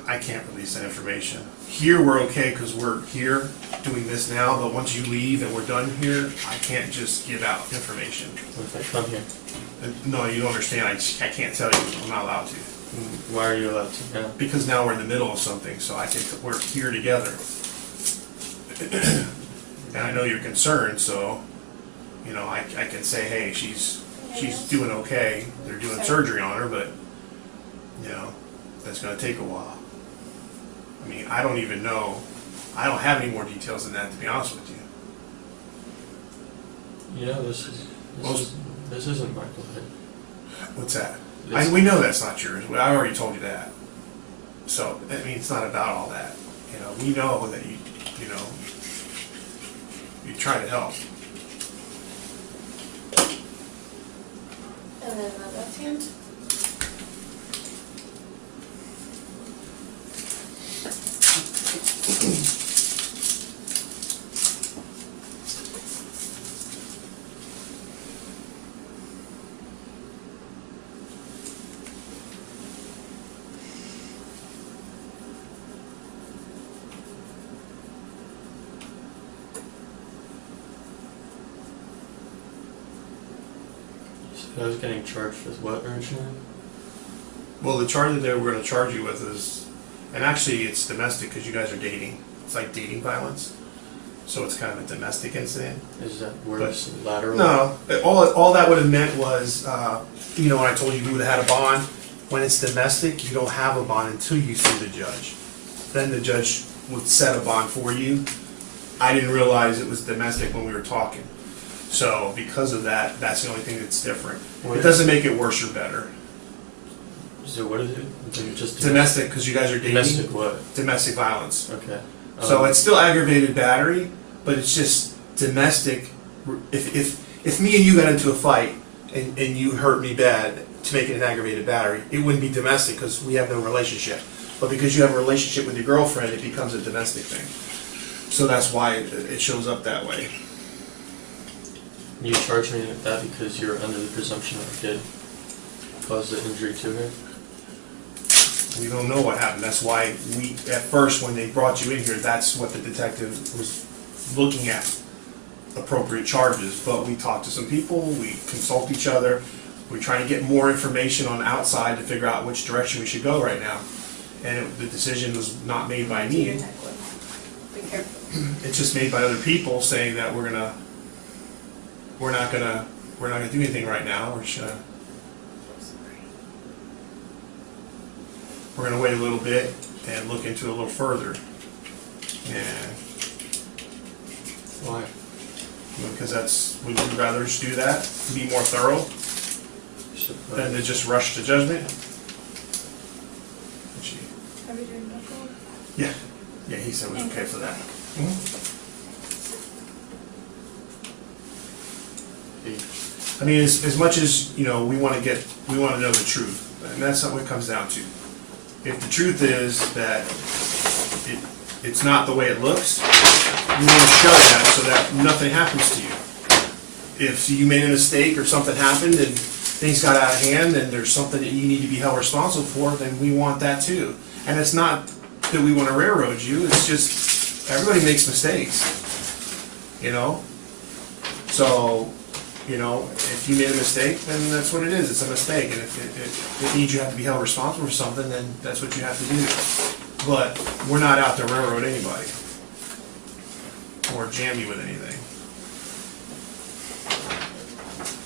I can't release that information. Here we're okay because we're here doing this now, but once you leave and we're done here, I can't just give out information. What if I come here? No, you don't understand. I can't tell you. I'm not allowed to. Why are you allowed to now? Because now we're in the middle of something, so we're here together. And I know you're concerned, so you know I can say, hey, she's doing okay. They're doing surgery on her, but you know that's going to take a while. I mean, I don't even know. I don't have any more details than that, to be honest with you. You know, this isn't my blood. What's that? We know that's not yours. I already told you that. So I mean, it's not about all that. You know, we know that you try to help. And then the left hand. I was getting charged with what originally? Well, the charge that we're going to charge you with is, and actually it's domestic because you guys are dating. It's like dating violence. So it's kind of a domestic incident. Is that worse? Lateral? No. All that would have meant was, when I told you we would have had a bond, when it's domestic, you don't have a bond until you see the judge. Then the judge would set a bond for you. I didn't realize it was domestic when we were talking. So because of that, that's the only thing that's different. It doesn't make it worse or better. So what is it? Just domestic, because you guys are dating. Domestic what? Domestic violence. Okay. So it's still aggravated battery, but it's just domestic. If me and you got into a fight and you hurt me bad to make it an aggravated battery, it wouldn't be domestic because we have no relationship. But because you have a relationship with your girlfriend, it becomes a domestic thing. So that's why it shows up that way. You charge me with that because you're under the presumption that I did cause the injury to her? We don't know what happened. That's why at first, when they brought you in here, that's what the detective was looking at, appropriate charges. But we talked to some people, we consult each other, we're trying to get more information on outside to figure out which direction we should go right now. And the decision was not made by me. It's just made by other people saying that we're not gonna do anything right now. We're gonna wait a little bit and look into it a little further. And why? Because would you rather just do that, be more thorough, than to just rush to judgment? Are we doing knuckle? Yeah, he said it was okay for that. I mean, as much as we want to know the truth, and that's what it comes down to. If the truth is that it's not the way it looks, we want to show that so that nothing happens to you. If you made a mistake or something happened and things got out of hand and there's something that you need to be held responsible for, then we want that too. And it's not that we want to railroad you. It's just, everybody makes mistakes, you know? So, you know, if you made a mistake, then that's what it is. It's a mistake. And if it means you have to be held responsible for something, then that's what you have to do. But we're not out to railroad anybody or jam you with anything.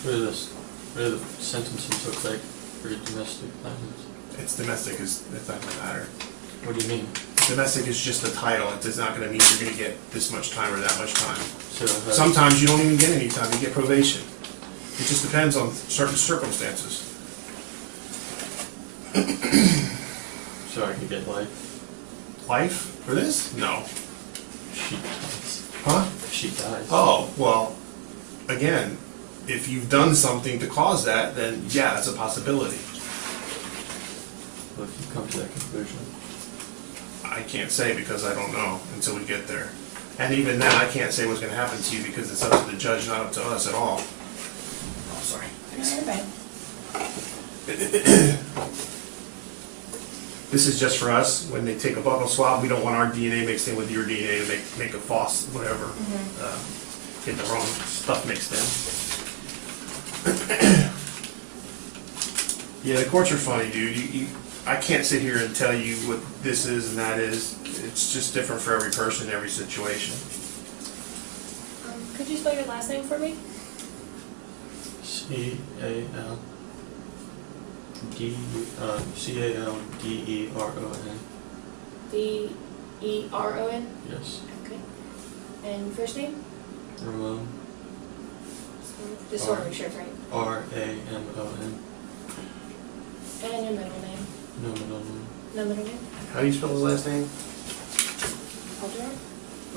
What do the sentences look like for domestic violence? It's domestic, it's not going to matter. What do you mean? Domestic is just a title. It's not going to mean you're going to get this much time or that much time. So sometimes you don't even get any time. You get probation. It just depends on certain circumstances. So I could get life? Life for this? No. She dies. Huh? She dies. Oh, well, again, if you've done something to cause that, then yeah, it's a possibility. Well, if you come to that conclusion. I can't say because I don't know until we get there. And even then, I can't say what's going to happen to you because it's up to the judge, not up to us at all. Oh, sorry. This is just for us. When they take a buccal swab, we don't want our DNA mixed in with your DNA to make a false whatever, get the wrong stuff mixed in. Yeah, the courts are funny, dude. I can't sit here and tell you what this is and that is. It's just different for every person, every situation. Could you spell your last name for me? C-A-L-D-E-R-O-N. D-E-R-O-N? Yes. Okay. And first name? Ramon. Just want to make sure it's right. R-A-M-O-N. And your middle name? No middle name. No middle name? How do you spell his last name? Calderon?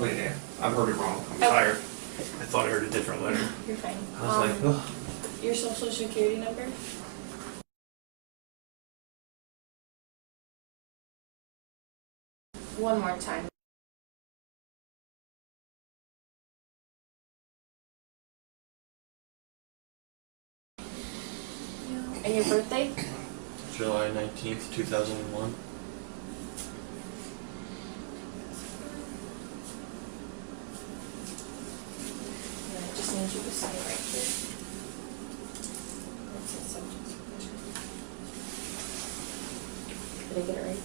Oh yeah, I've heard it wrong. I'm tired. I thought I heard a different letter. You're fine. I was like, ugh. Your social security number? One more time. And your birthday? July 19th, 2001. I just need you to sign right here. That's the subject. Did I get it right?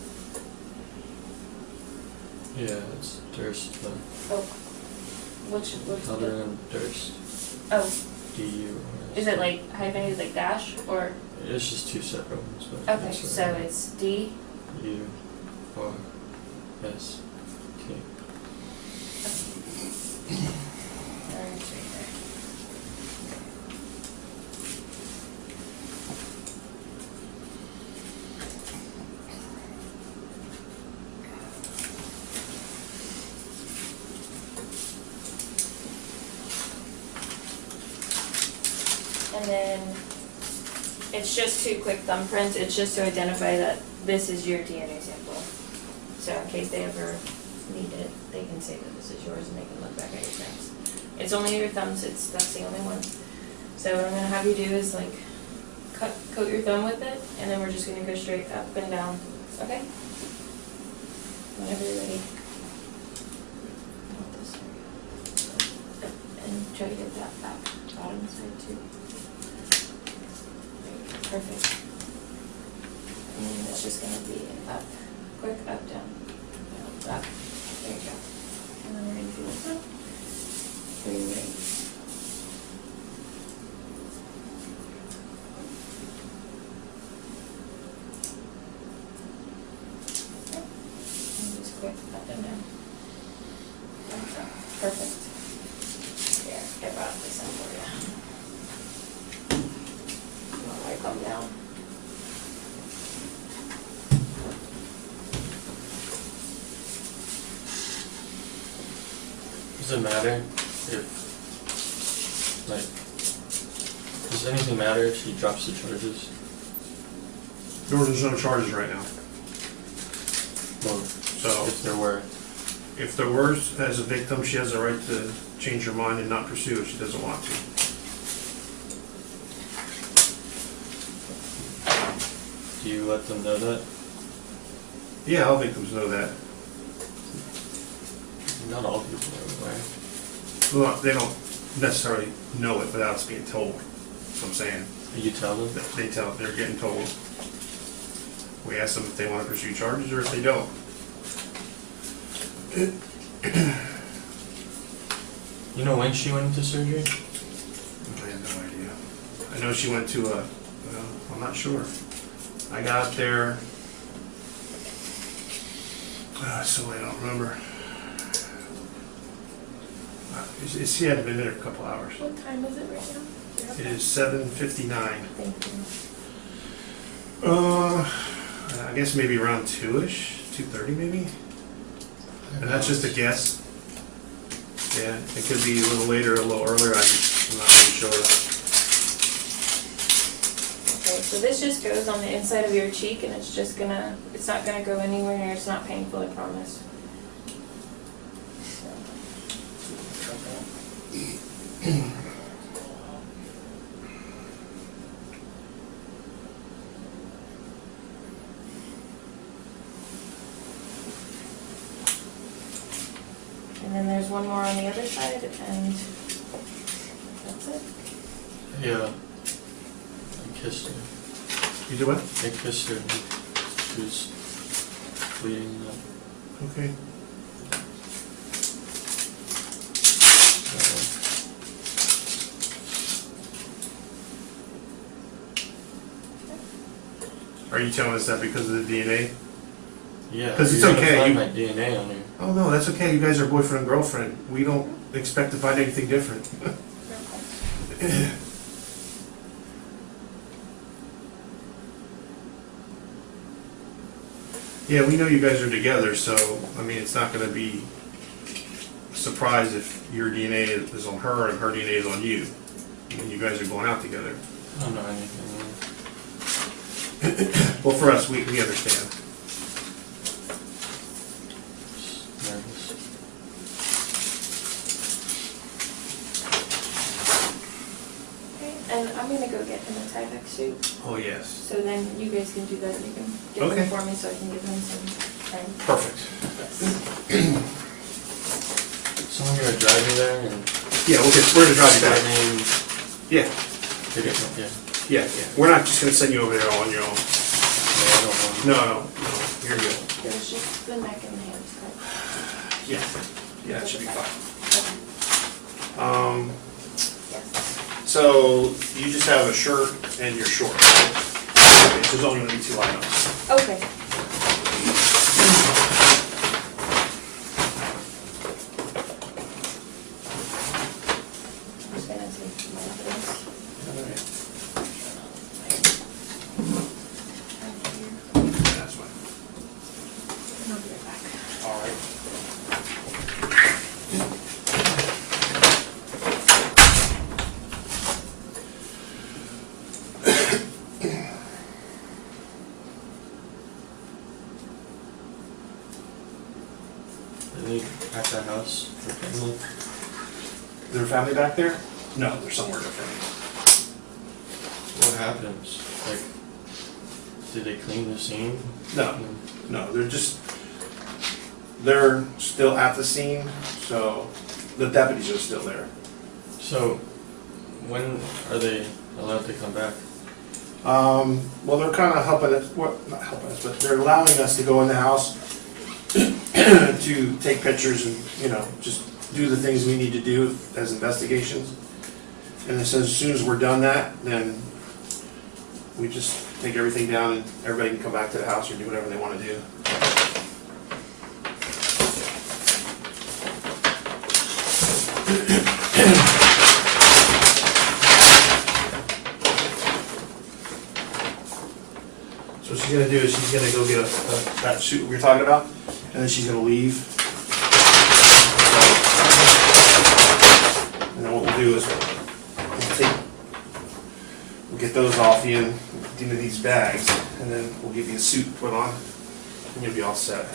Yeah, it's Durst. Oh. What's Calderon Durst. Oh. D-U-R-S. Is it like hyphenated, like dash, or? It's just two separate ones. But Okay, so it's D. U-R-S-K. And then it's just two quick thumbprints. It's just to identify that this is your DNA sample. So in case they ever need it, they can say that this is yours and they can look back at your stamps. It's only your thumbs. That's the only one. So what I'm gonna have you do is like coat your thumb with it, and then we're just gonna go straight up and down. Okay? Whenever you're ready. And try to get that back bottom side too. Perfect. And then it's just going to be an up, quick up, down, up. There you go. And then we're going to do this one. 3 rings. Okay. And just quick up and down. Perfect. Here, I brought this in for you. Come down. Does it matter if, like, does anything matter if she drops the charges? There's no charges right now. Well, so if there were. If there were, as a victim, she has a right to change her mind and not pursue if she doesn't want to. Do you let them know that? Yeah, all victims know that. Not all people are aware. Well, they don't necessarily know it without it's being told. That's what I'm saying. You tell them? They tell, they're getting told. We ask them if they want to pursue charges or if they don't. You know when she went into surgery? I have no idea. I know she went to a, I'm not sure. I got up there, so I don't remember. She hadn't been there a couple hours. What time is it right now? It is 7:59. Thank you. I guess maybe around 2-ish, 2:30 maybe. And that's just a guess. Yeah, it could be a little later, a little earlier. I'm not really sure. Okay, so this just goes on the inside of your cheek, and it's just gonna, it's not gonna go anywhere near, it's not painful, I promise. And then there's one more on the other side, and that's it. Yeah. I kissed her. You did what? I kissed her. She was bleeding out. Okay. Are you telling us that because of the DNA? Yeah. Because it's you're gonna okay. find my DNA on her. Oh no, that's okay. You guys are boyfriend and girlfriend. We don't expect to find anything different. Yeah, we know you guys are together, so I mean, it's not going to be a surprise if your DNA is on her and her DNA is on you, when you guys are going out together. I don't know anything. Well, for us, we understand. Just nervous. Okay, and I'm gonna go get him a Tyvek suit. Oh yes. So then you guys can do that. You can get Okay. them for me so I can give him some time. Perfect. Someone gonna drive me there and. Yeah, we're gonna drive you back. Name. Yeah. Yeah. Yeah. We're not just gonna send you over there all on your own. No, I don't want. No, you're good. There's just the neck and the hands cut. Yeah. Yeah, that should be fine. Yes. So you just have a shirt and your shorts. Okay, so there's only gonna be 2 items. Okay. I'm just gonna take my evidence. That's fine. And I'll be right back. All right. Are they at that house? Their family? Their family back there? No, they're somewhere different. What happens? Like, did they clean the scene? No, no, they're still at the scene, so the deputies are still there. So, when are they allowed to come back? Well, they're kind of helping us, well, not helping us, but they're allowing us to go in the house to take pictures and, you know, just do the things we need to do as investigations. And it says as soon as we're done that, then we just take everything down and everybody can come back to the house or do whatever they want to do. So what she's gonna do is she's gonna go get that suit we were talking about, and then she's gonna leave. And then what we'll do is we'll get those off you and into these bags, and then we'll give you a suit to put on, and you'll be all set.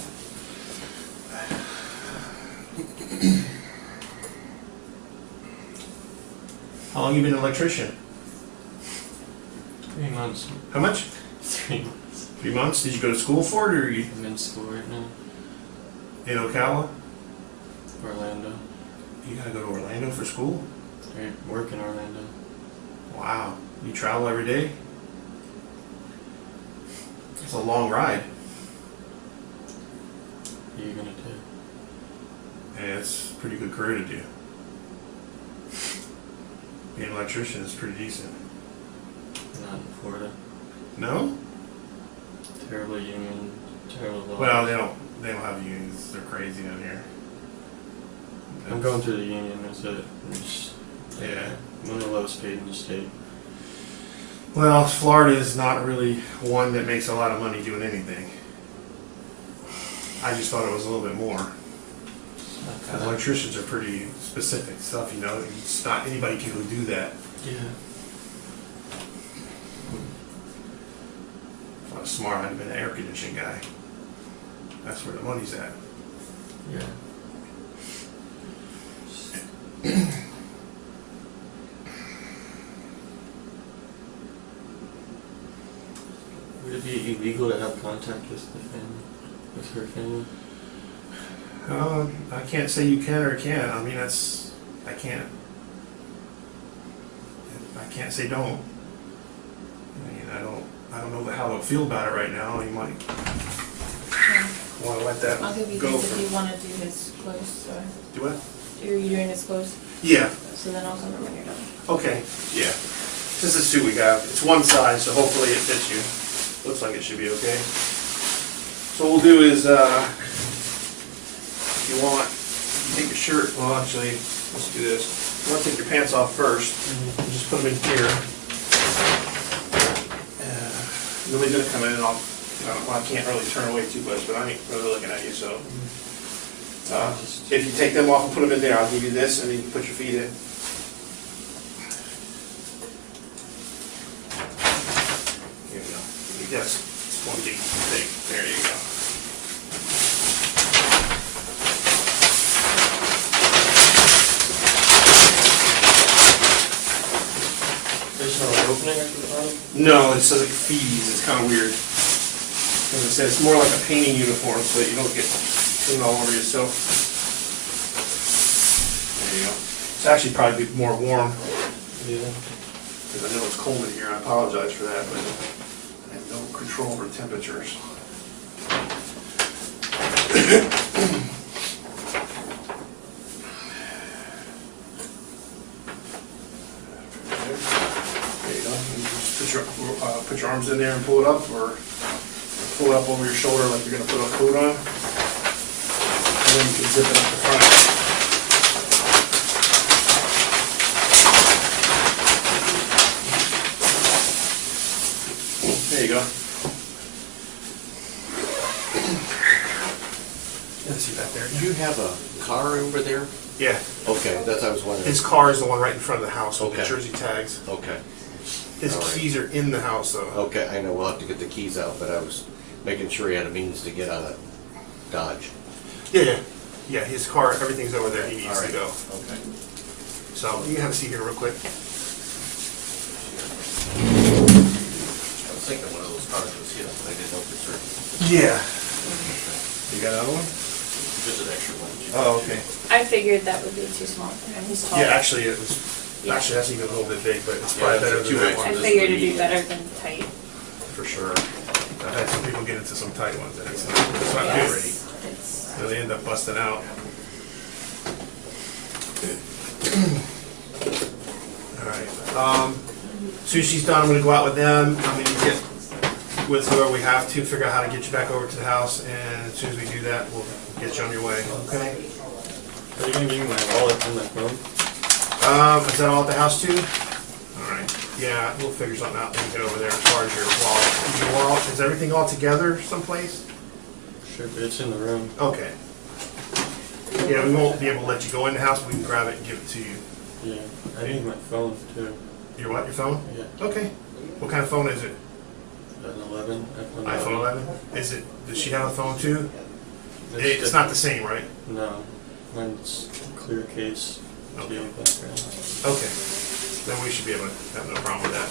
How long you been an electrician? 3 months. How much? 3 months. 3 months? Did you go to school for it, or are you I'm in school right now. in Ocala? Orlando. You gotta go to Orlando for school? I work in Orlando. Wow. You travel every day? It's a long ride. What are you gonna do? And it's a pretty good career to do. Being an electrician is pretty decent. Not in Florida. No? Terrible union, terrible laws. Well, they don't have unions. They're crazy down here. I'm going through the union, that's it. Yeah. I'm one of the lowest paid in the state. Well, Florida is not really one that makes a lot of money doing anything. I just thought it was a little bit more. Because electricians are pretty specific stuff, you know. It's not anybody can go do that. Yeah. If I was smart, I'd have been an air conditioning guy. That's where the money's at. Yeah. Would it be illegal to have contact with the family, with her family? I can't say you can or can't. I mean, I can't say don't. I mean, I don't know how they'll feel about it right now. You might want to let that I'll give you go. these if you want to do his close. Do what? Are you doing his close? Yeah. So then I'll come in when you're done. Okay. Yeah. This is two we got. It's one size, so hopefully it fits you. Looks like it should be okay. So what we'll do is, if you want, you take your shirt. Well, actually, let's do this. You want to take your pants off first. And just put them in here. Nobody's gonna come in, and well, I can't really turn away too much, but I ain't really looking at you. So, if you take them off and put them in there, I'll give you this, and then you can put your feet in. Here you go. Yes, it's one big thing. There you go. There's no opening at the bottom? No, it says like fees. It's kind of weird. As I said, it's more like a painting uniform so that you don't get clean all over yourself. There you go. It's actually probably more warm. Yeah. Because I know it's cold in here. I apologize for that, but I have no control over temperatures. There you go. You just put your arms in there and pull it up, or pull it up over your shoulder like you're going to put a coat on. And then you can zip it up the front. There you go. Let's see back there. Do you have a car over there? Yeah. Okay, that's what I was wondering. His car is the one right in front of the house with the Okay. Jersey tags. Okay. His All right. keys are in the house though. Okay, I know we'll have to get the keys out, but I was making sure he had a means to get out of Dodge. Yeah. Yeah, his car, everything's over there. He needs All right. to go. Okay. So you can have a seat here real quick. I was thinking one of those cars was his, but I didn't know for certain. Yeah. You got another one? Just an extra one. Oh, okay. I figured that would be too small for him. He's tall. Yeah, actually it was. Yeah. Actually, that's even a little bit big, but it's Yeah, probably it's better a than that 2X. one. I figured it'd be better than tight. For sure. I've had some people get into some tight ones, and it's not good already. It's So they end up busting out. All right. As soon as she's done, I'm going to go out with them. I'm going to get with whoever we have to, figure out how to get you back over to the house, and as soon as we do that, we'll get you on your way. Okay? Are you going to give me my wallet and my phone? Is that all at the house too? All right. Yeah, we'll figure something out when we get over there as far as your wallet. Is everything all together someplace? Sure, but it's in the room. Okay. Yeah, we won't be able to let you go in the house, but we can grab it and give it to you. Yeah, I need my phone too. Your what? Your phone? Yeah. Okay. What kind of phone is it? An 11. iPhone 11? Is it? Does she have a phone too? It's different. not the same, right? No, mine's clear case. Okay. Background. Okay. Then we should be able to have no problem with that.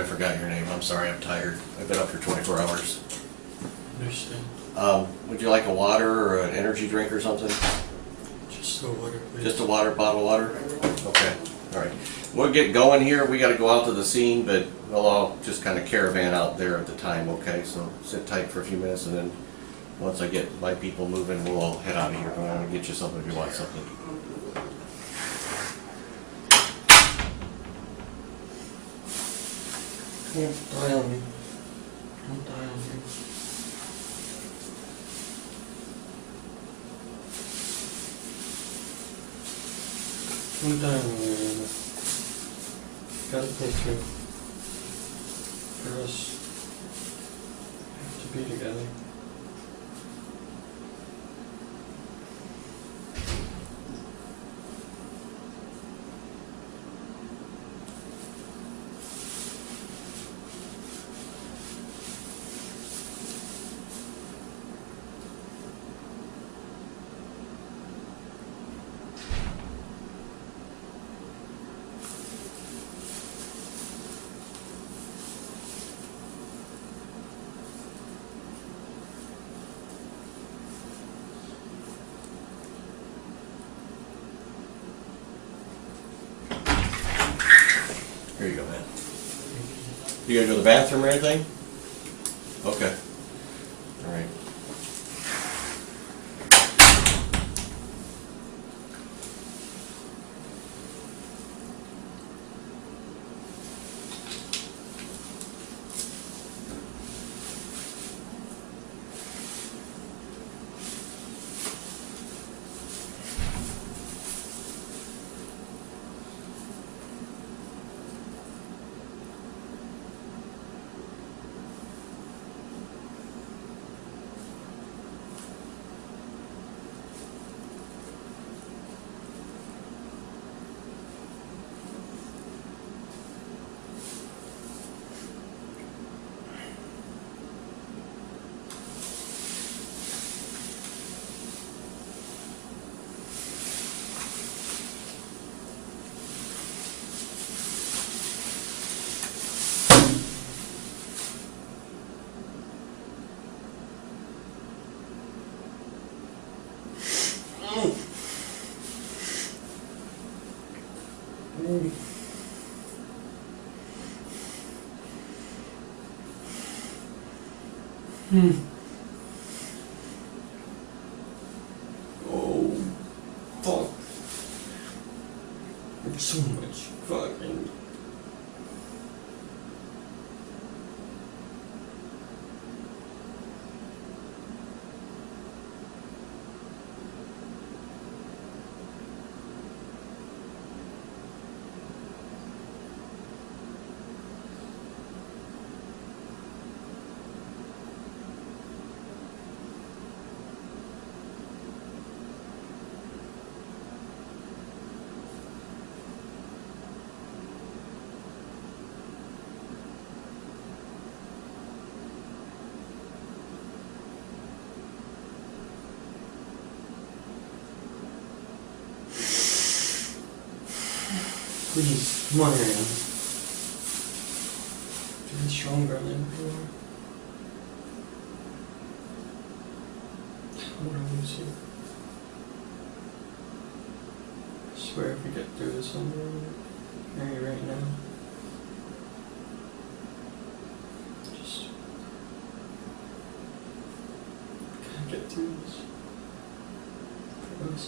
I forgot your name. I'm sorry, I'm tired. I've been up for 24 hours. Understand. Would you like a water or an energy drink or something? Just a water, please. Just a water, bottle of water? Okay, all right. We'll get going here. We gotta go out to the scene, but we'll all just kind of caravan out there at the time, okay? So sit tight for a few minutes, and then once I get my people moving, we'll all head out of here. Go out and get you something if you want something. Don't die on me. Don't die on me. Don't die on me, Ariana. Got a picture. For us to be together. Here you go, man. You gonna go to the bathroom or anything? Okay. All right. Oh, fuck. There's so much fucking. Please, come on, Ariana. You're stronger than before. I don't want to lose you. I swear if we get through this, I'm going to marry you right now. Just gotta get through this. For us.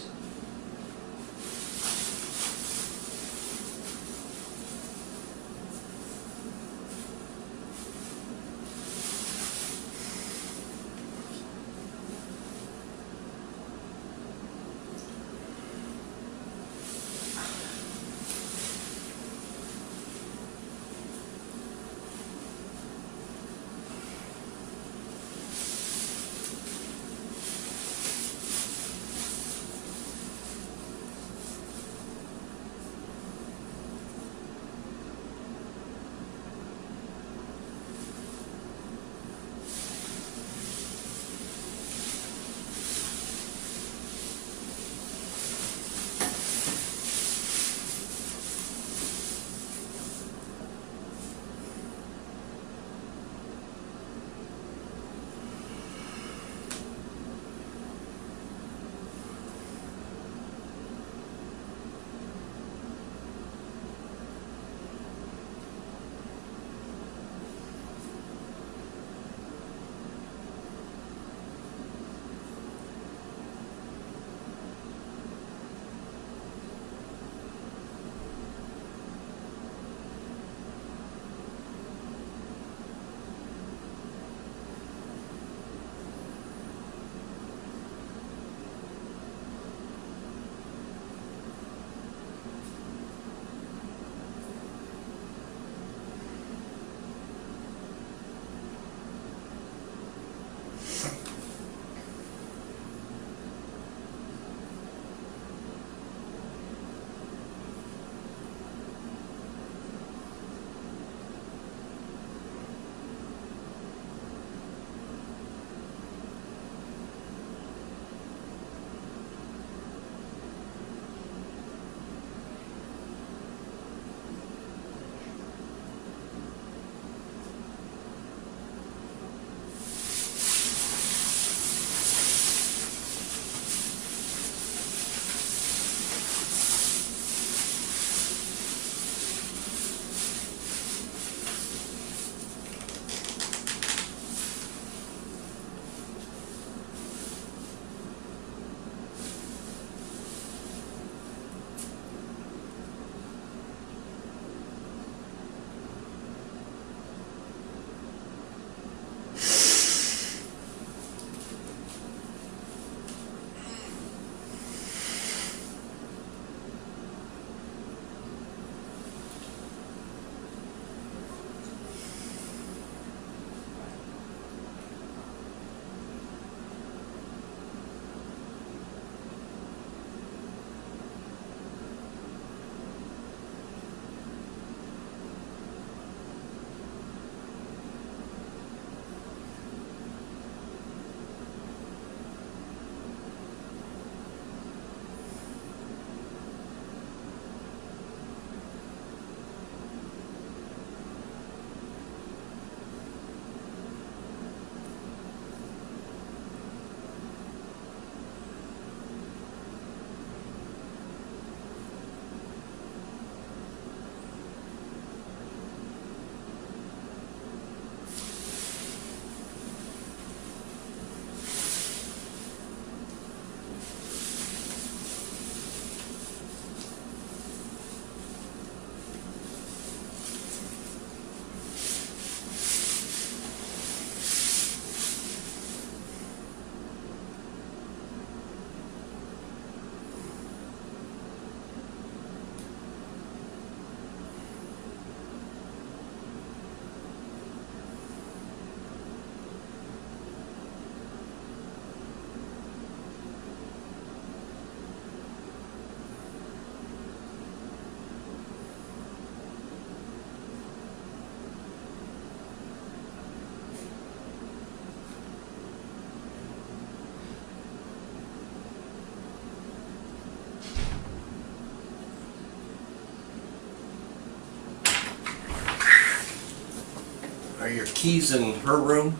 keys in her room?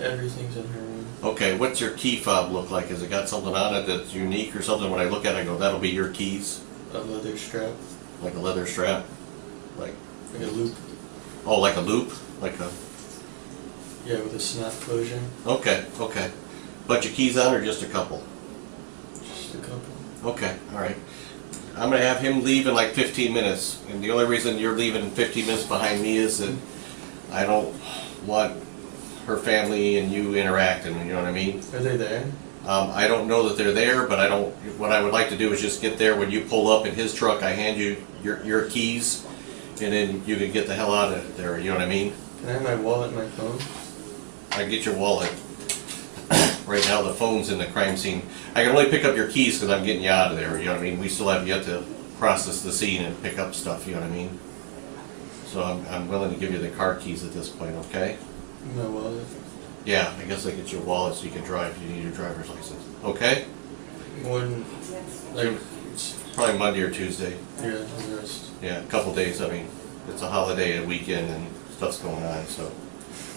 Everything's in her room. Okay, what's your key fob look like? Has it got something on it that's unique or something? When I look at it, I go, that'll be your keys? A leather strap. Like a leather strap? Like a loop. Oh, like a loop? Like a... Yeah, with a snap closure. Okay, okay. Bunch of keys on or just a couple? Just a couple. Okay, alright. I'm going to have him leave in like 15 minutes. And the only reason you're leaving 15 minutes behind me is that I don't want her family and you interacting, you know what I mean? Are they there? I don't know that they're there, but what I would like to do is just get there. When you pull up in his truck, I hand you your keys, and then you can get the hell out of there, you know what I mean? Can I have my wallet and my phone? I can get your wallet. Right now the phone's in the crime scene. I can only pick up your keys because I'm getting you out of there, you know what I mean? We still have yet to process the scene and pick up stuff, you know what I mean? So I'm willing to give you the car keys at this point, okay? My wallet? Yeah, I guess I get your wallet so you can drive. You need your driver's license. Okay? When, like, it's probably Monday or Tuesday. Yeah, the rest. Yeah, a couple days. I mean, it's a holiday, a weekend, and stuff's going on, so.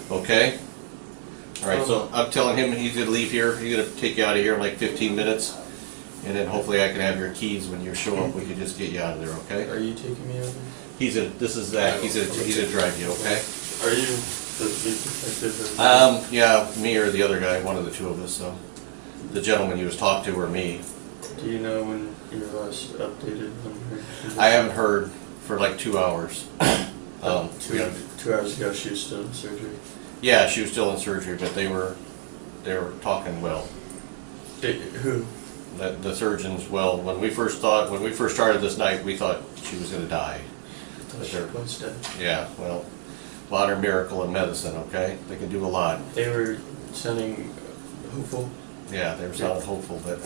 Okay? Alright, so I'm telling him he's going to leave here. He's going to take you out of here in like 15 minutes. And then hopefully I can have your keys when you show up. We can just get you out of there, okay? Are you taking me over? This is Zach. He's gonna drive you, okay? Are you the lead detective? Yeah, me or the other guy, one of the two of us, so. The gentleman you was talking to or me. Do you know when you were last updated on her condition? I haven't heard for like 2 hours. 2 hours ago she was still in surgery? Yeah, she was still in surgery, but they were talking well. Who? The surgeons, well, when we first started this night, we thought she was gonna die. She was dead. Yeah, well, modern miracle in medicine, okay? They can do a lot. They were sounding hopeful. Yeah, they were sounding hopeful, but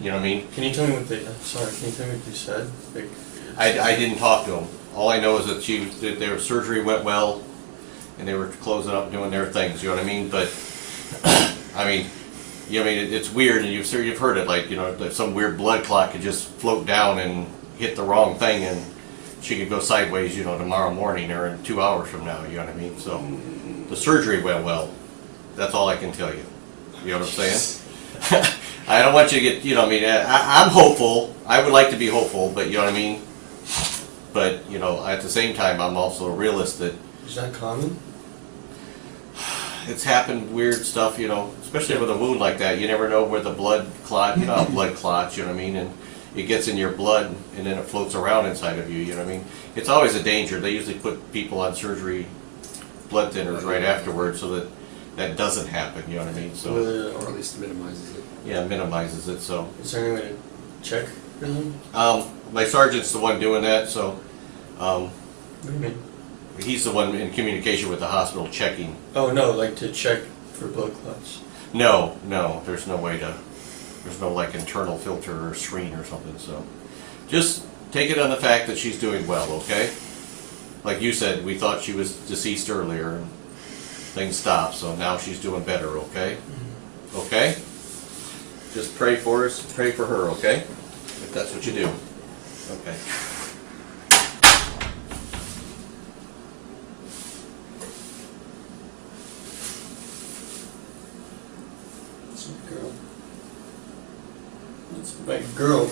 you know what I mean? Can you tell me what can you tell me what you said? Like, I didn't talk to them. All I know is that their surgery went well, and they were closing up, doing their things, you know what I mean? But, I mean, it's weird, and you've heard it, like, you know, some weird blood clot could just float down and hit the wrong thing, and she could go sideways, you know, tomorrow morning or in 2 hours from now, you know what I mean? So, the surgery went well. That's all I can tell you. You know what I'm saying? I don't want you to get, you know what I mean? I'm hopeful. I would like to be hopeful, but you know what I mean? But, you know, at the same time, I'm also a realist that... Is that common? It's happened, weird stuff, you know, especially with a wound like that. You never know where the blood clot, you know how blood clots, you know what I mean? And it gets in your blood and then it floats around inside of you, you know what I mean? It's always a danger. They usually put people on surgery blood thinners right afterwards so that that doesn't happen, you know what I mean? So, or at least minimizes it. Yeah, minimizes it, so. Is there any way to check for them? My sergeant's the one doing that, so. What do you mean? He's the one in communication with the hospital checking. Oh, no, like to check for blood clots. No, there's no way to, there's no like internal filter or screen or something, so. Just take it on the fact that she's doing well, okay? Like you said, we thought she was deceased earlier and things stopped, so now she's doing better, okay? Okay? Just pray for us, pray for her, okay? If that's what you do. Okay. It's my girl.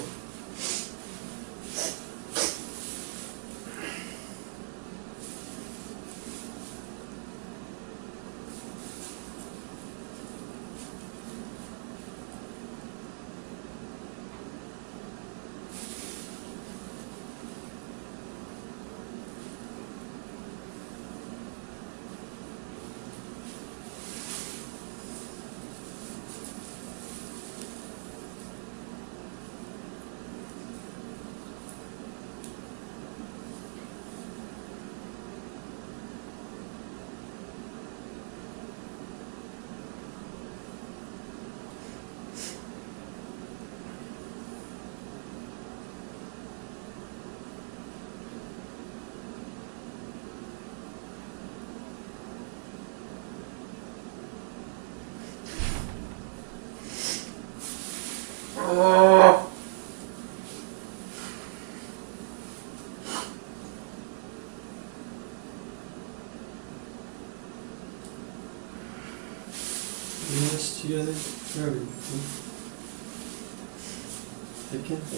together? Where they can't be.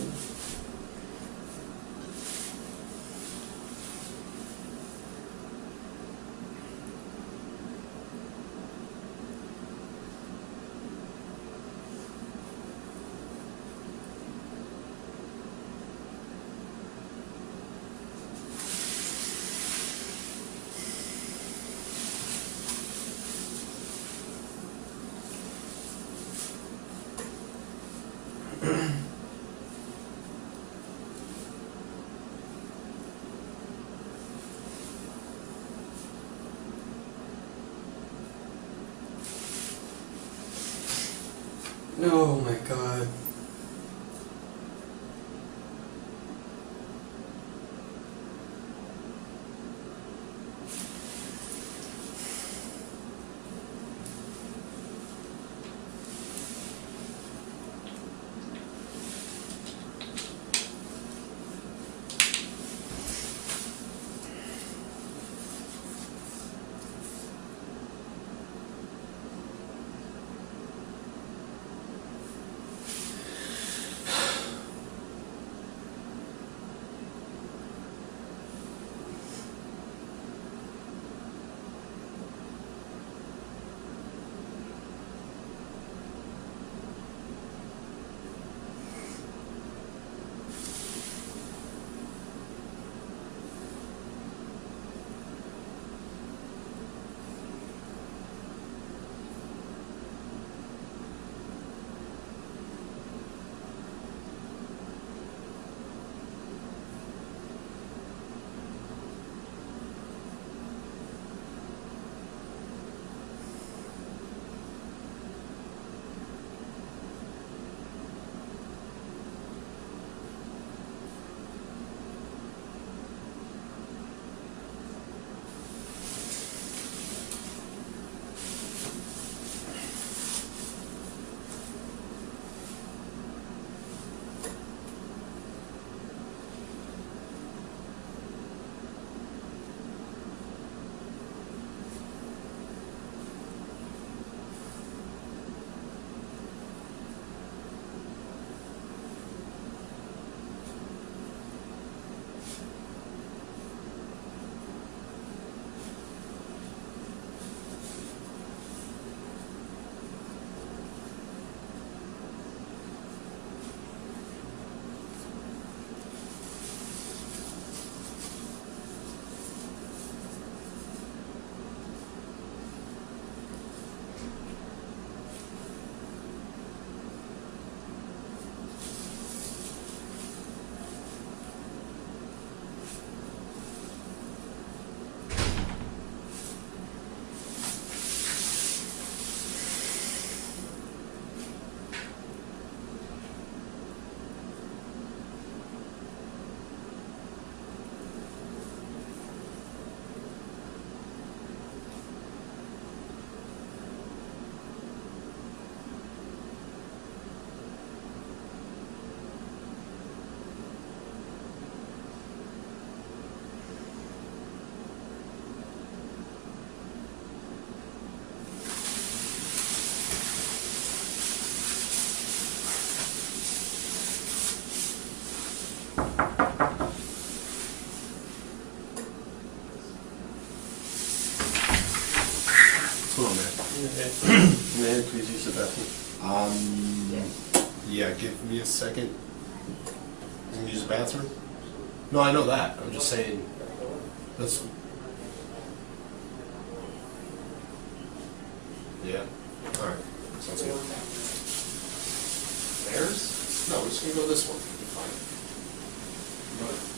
Oh my god. May I please use the bathroom? Yeah, give me a second. You can use the bathroom? No, I know that. I'm just saying, that's... Yeah, alright, sounds good. Theirs? No, we're just gonna go this one. Fine. Go ahead.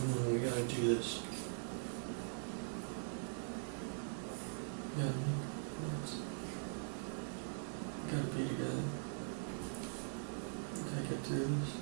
Come on, we gotta do this. Yeah, let's gotta be together. We gotta get through this.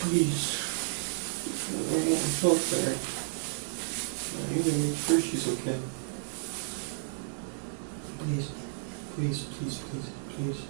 Please. I don't want to talk to her. I need to make sure she's okay. Please. Please, please, please, please.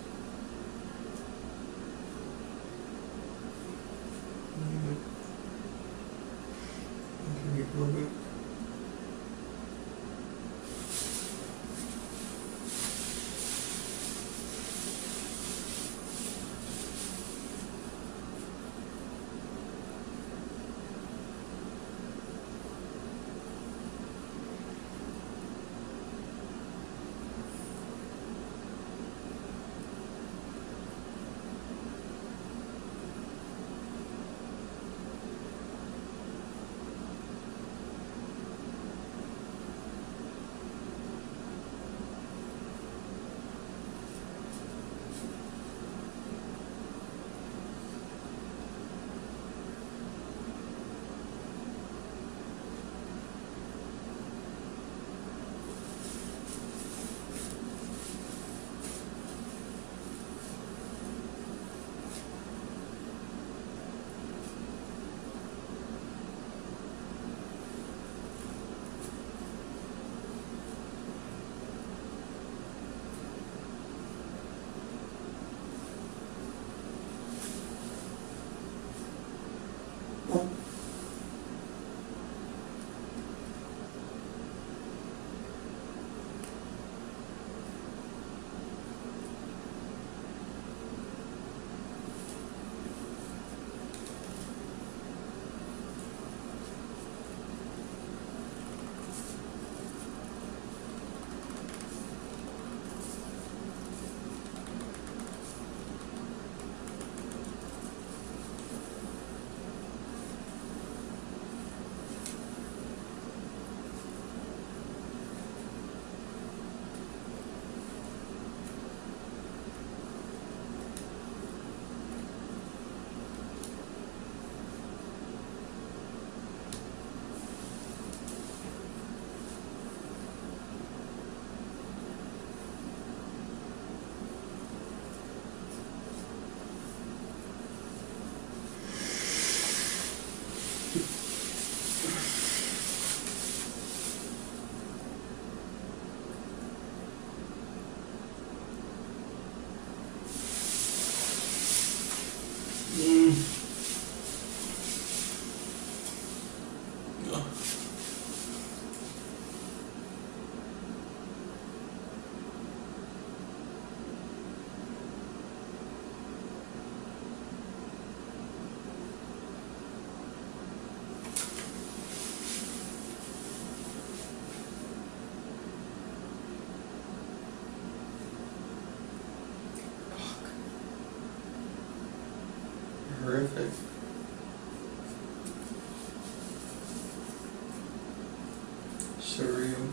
Okay. Surreal.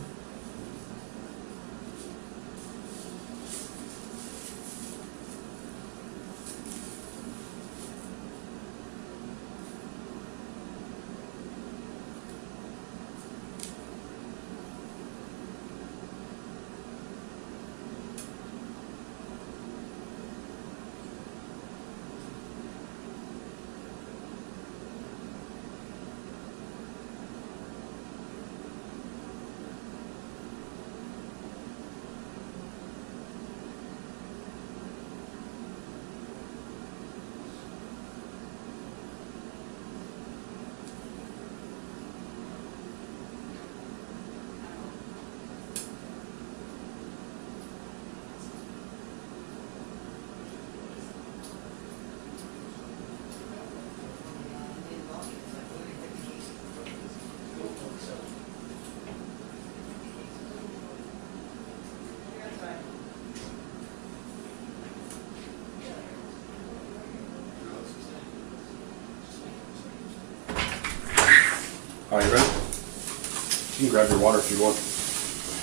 All right, you ready? You can grab your water if you want.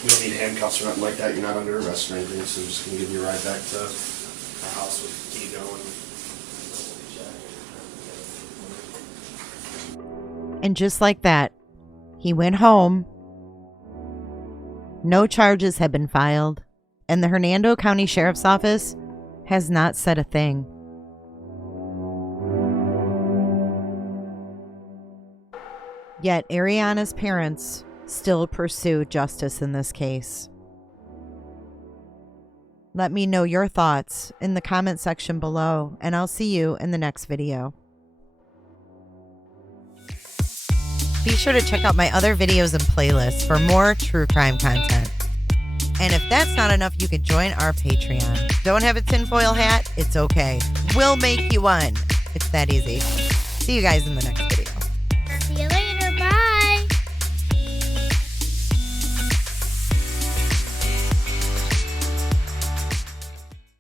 You don't need handcuffs or nothing like that. You're not under arrest or anything, so I'm just going to give you a ride back to the house with the key going. And just like that, he went home. No charges have been filed, and the Hernando County Sheriff's Office has not said a thing. Yet Ariana's parents still pursue justice in this case. Let me know your thoughts in the comment section below, and I'll see you in the next video. Be sure to check out my other videos and playlists for more true crime content. And if that's not enough, you can join our Patreon. Don't have a tinfoil hat? It's okay. We'll make you one. It's that easy. See you guys in the next one.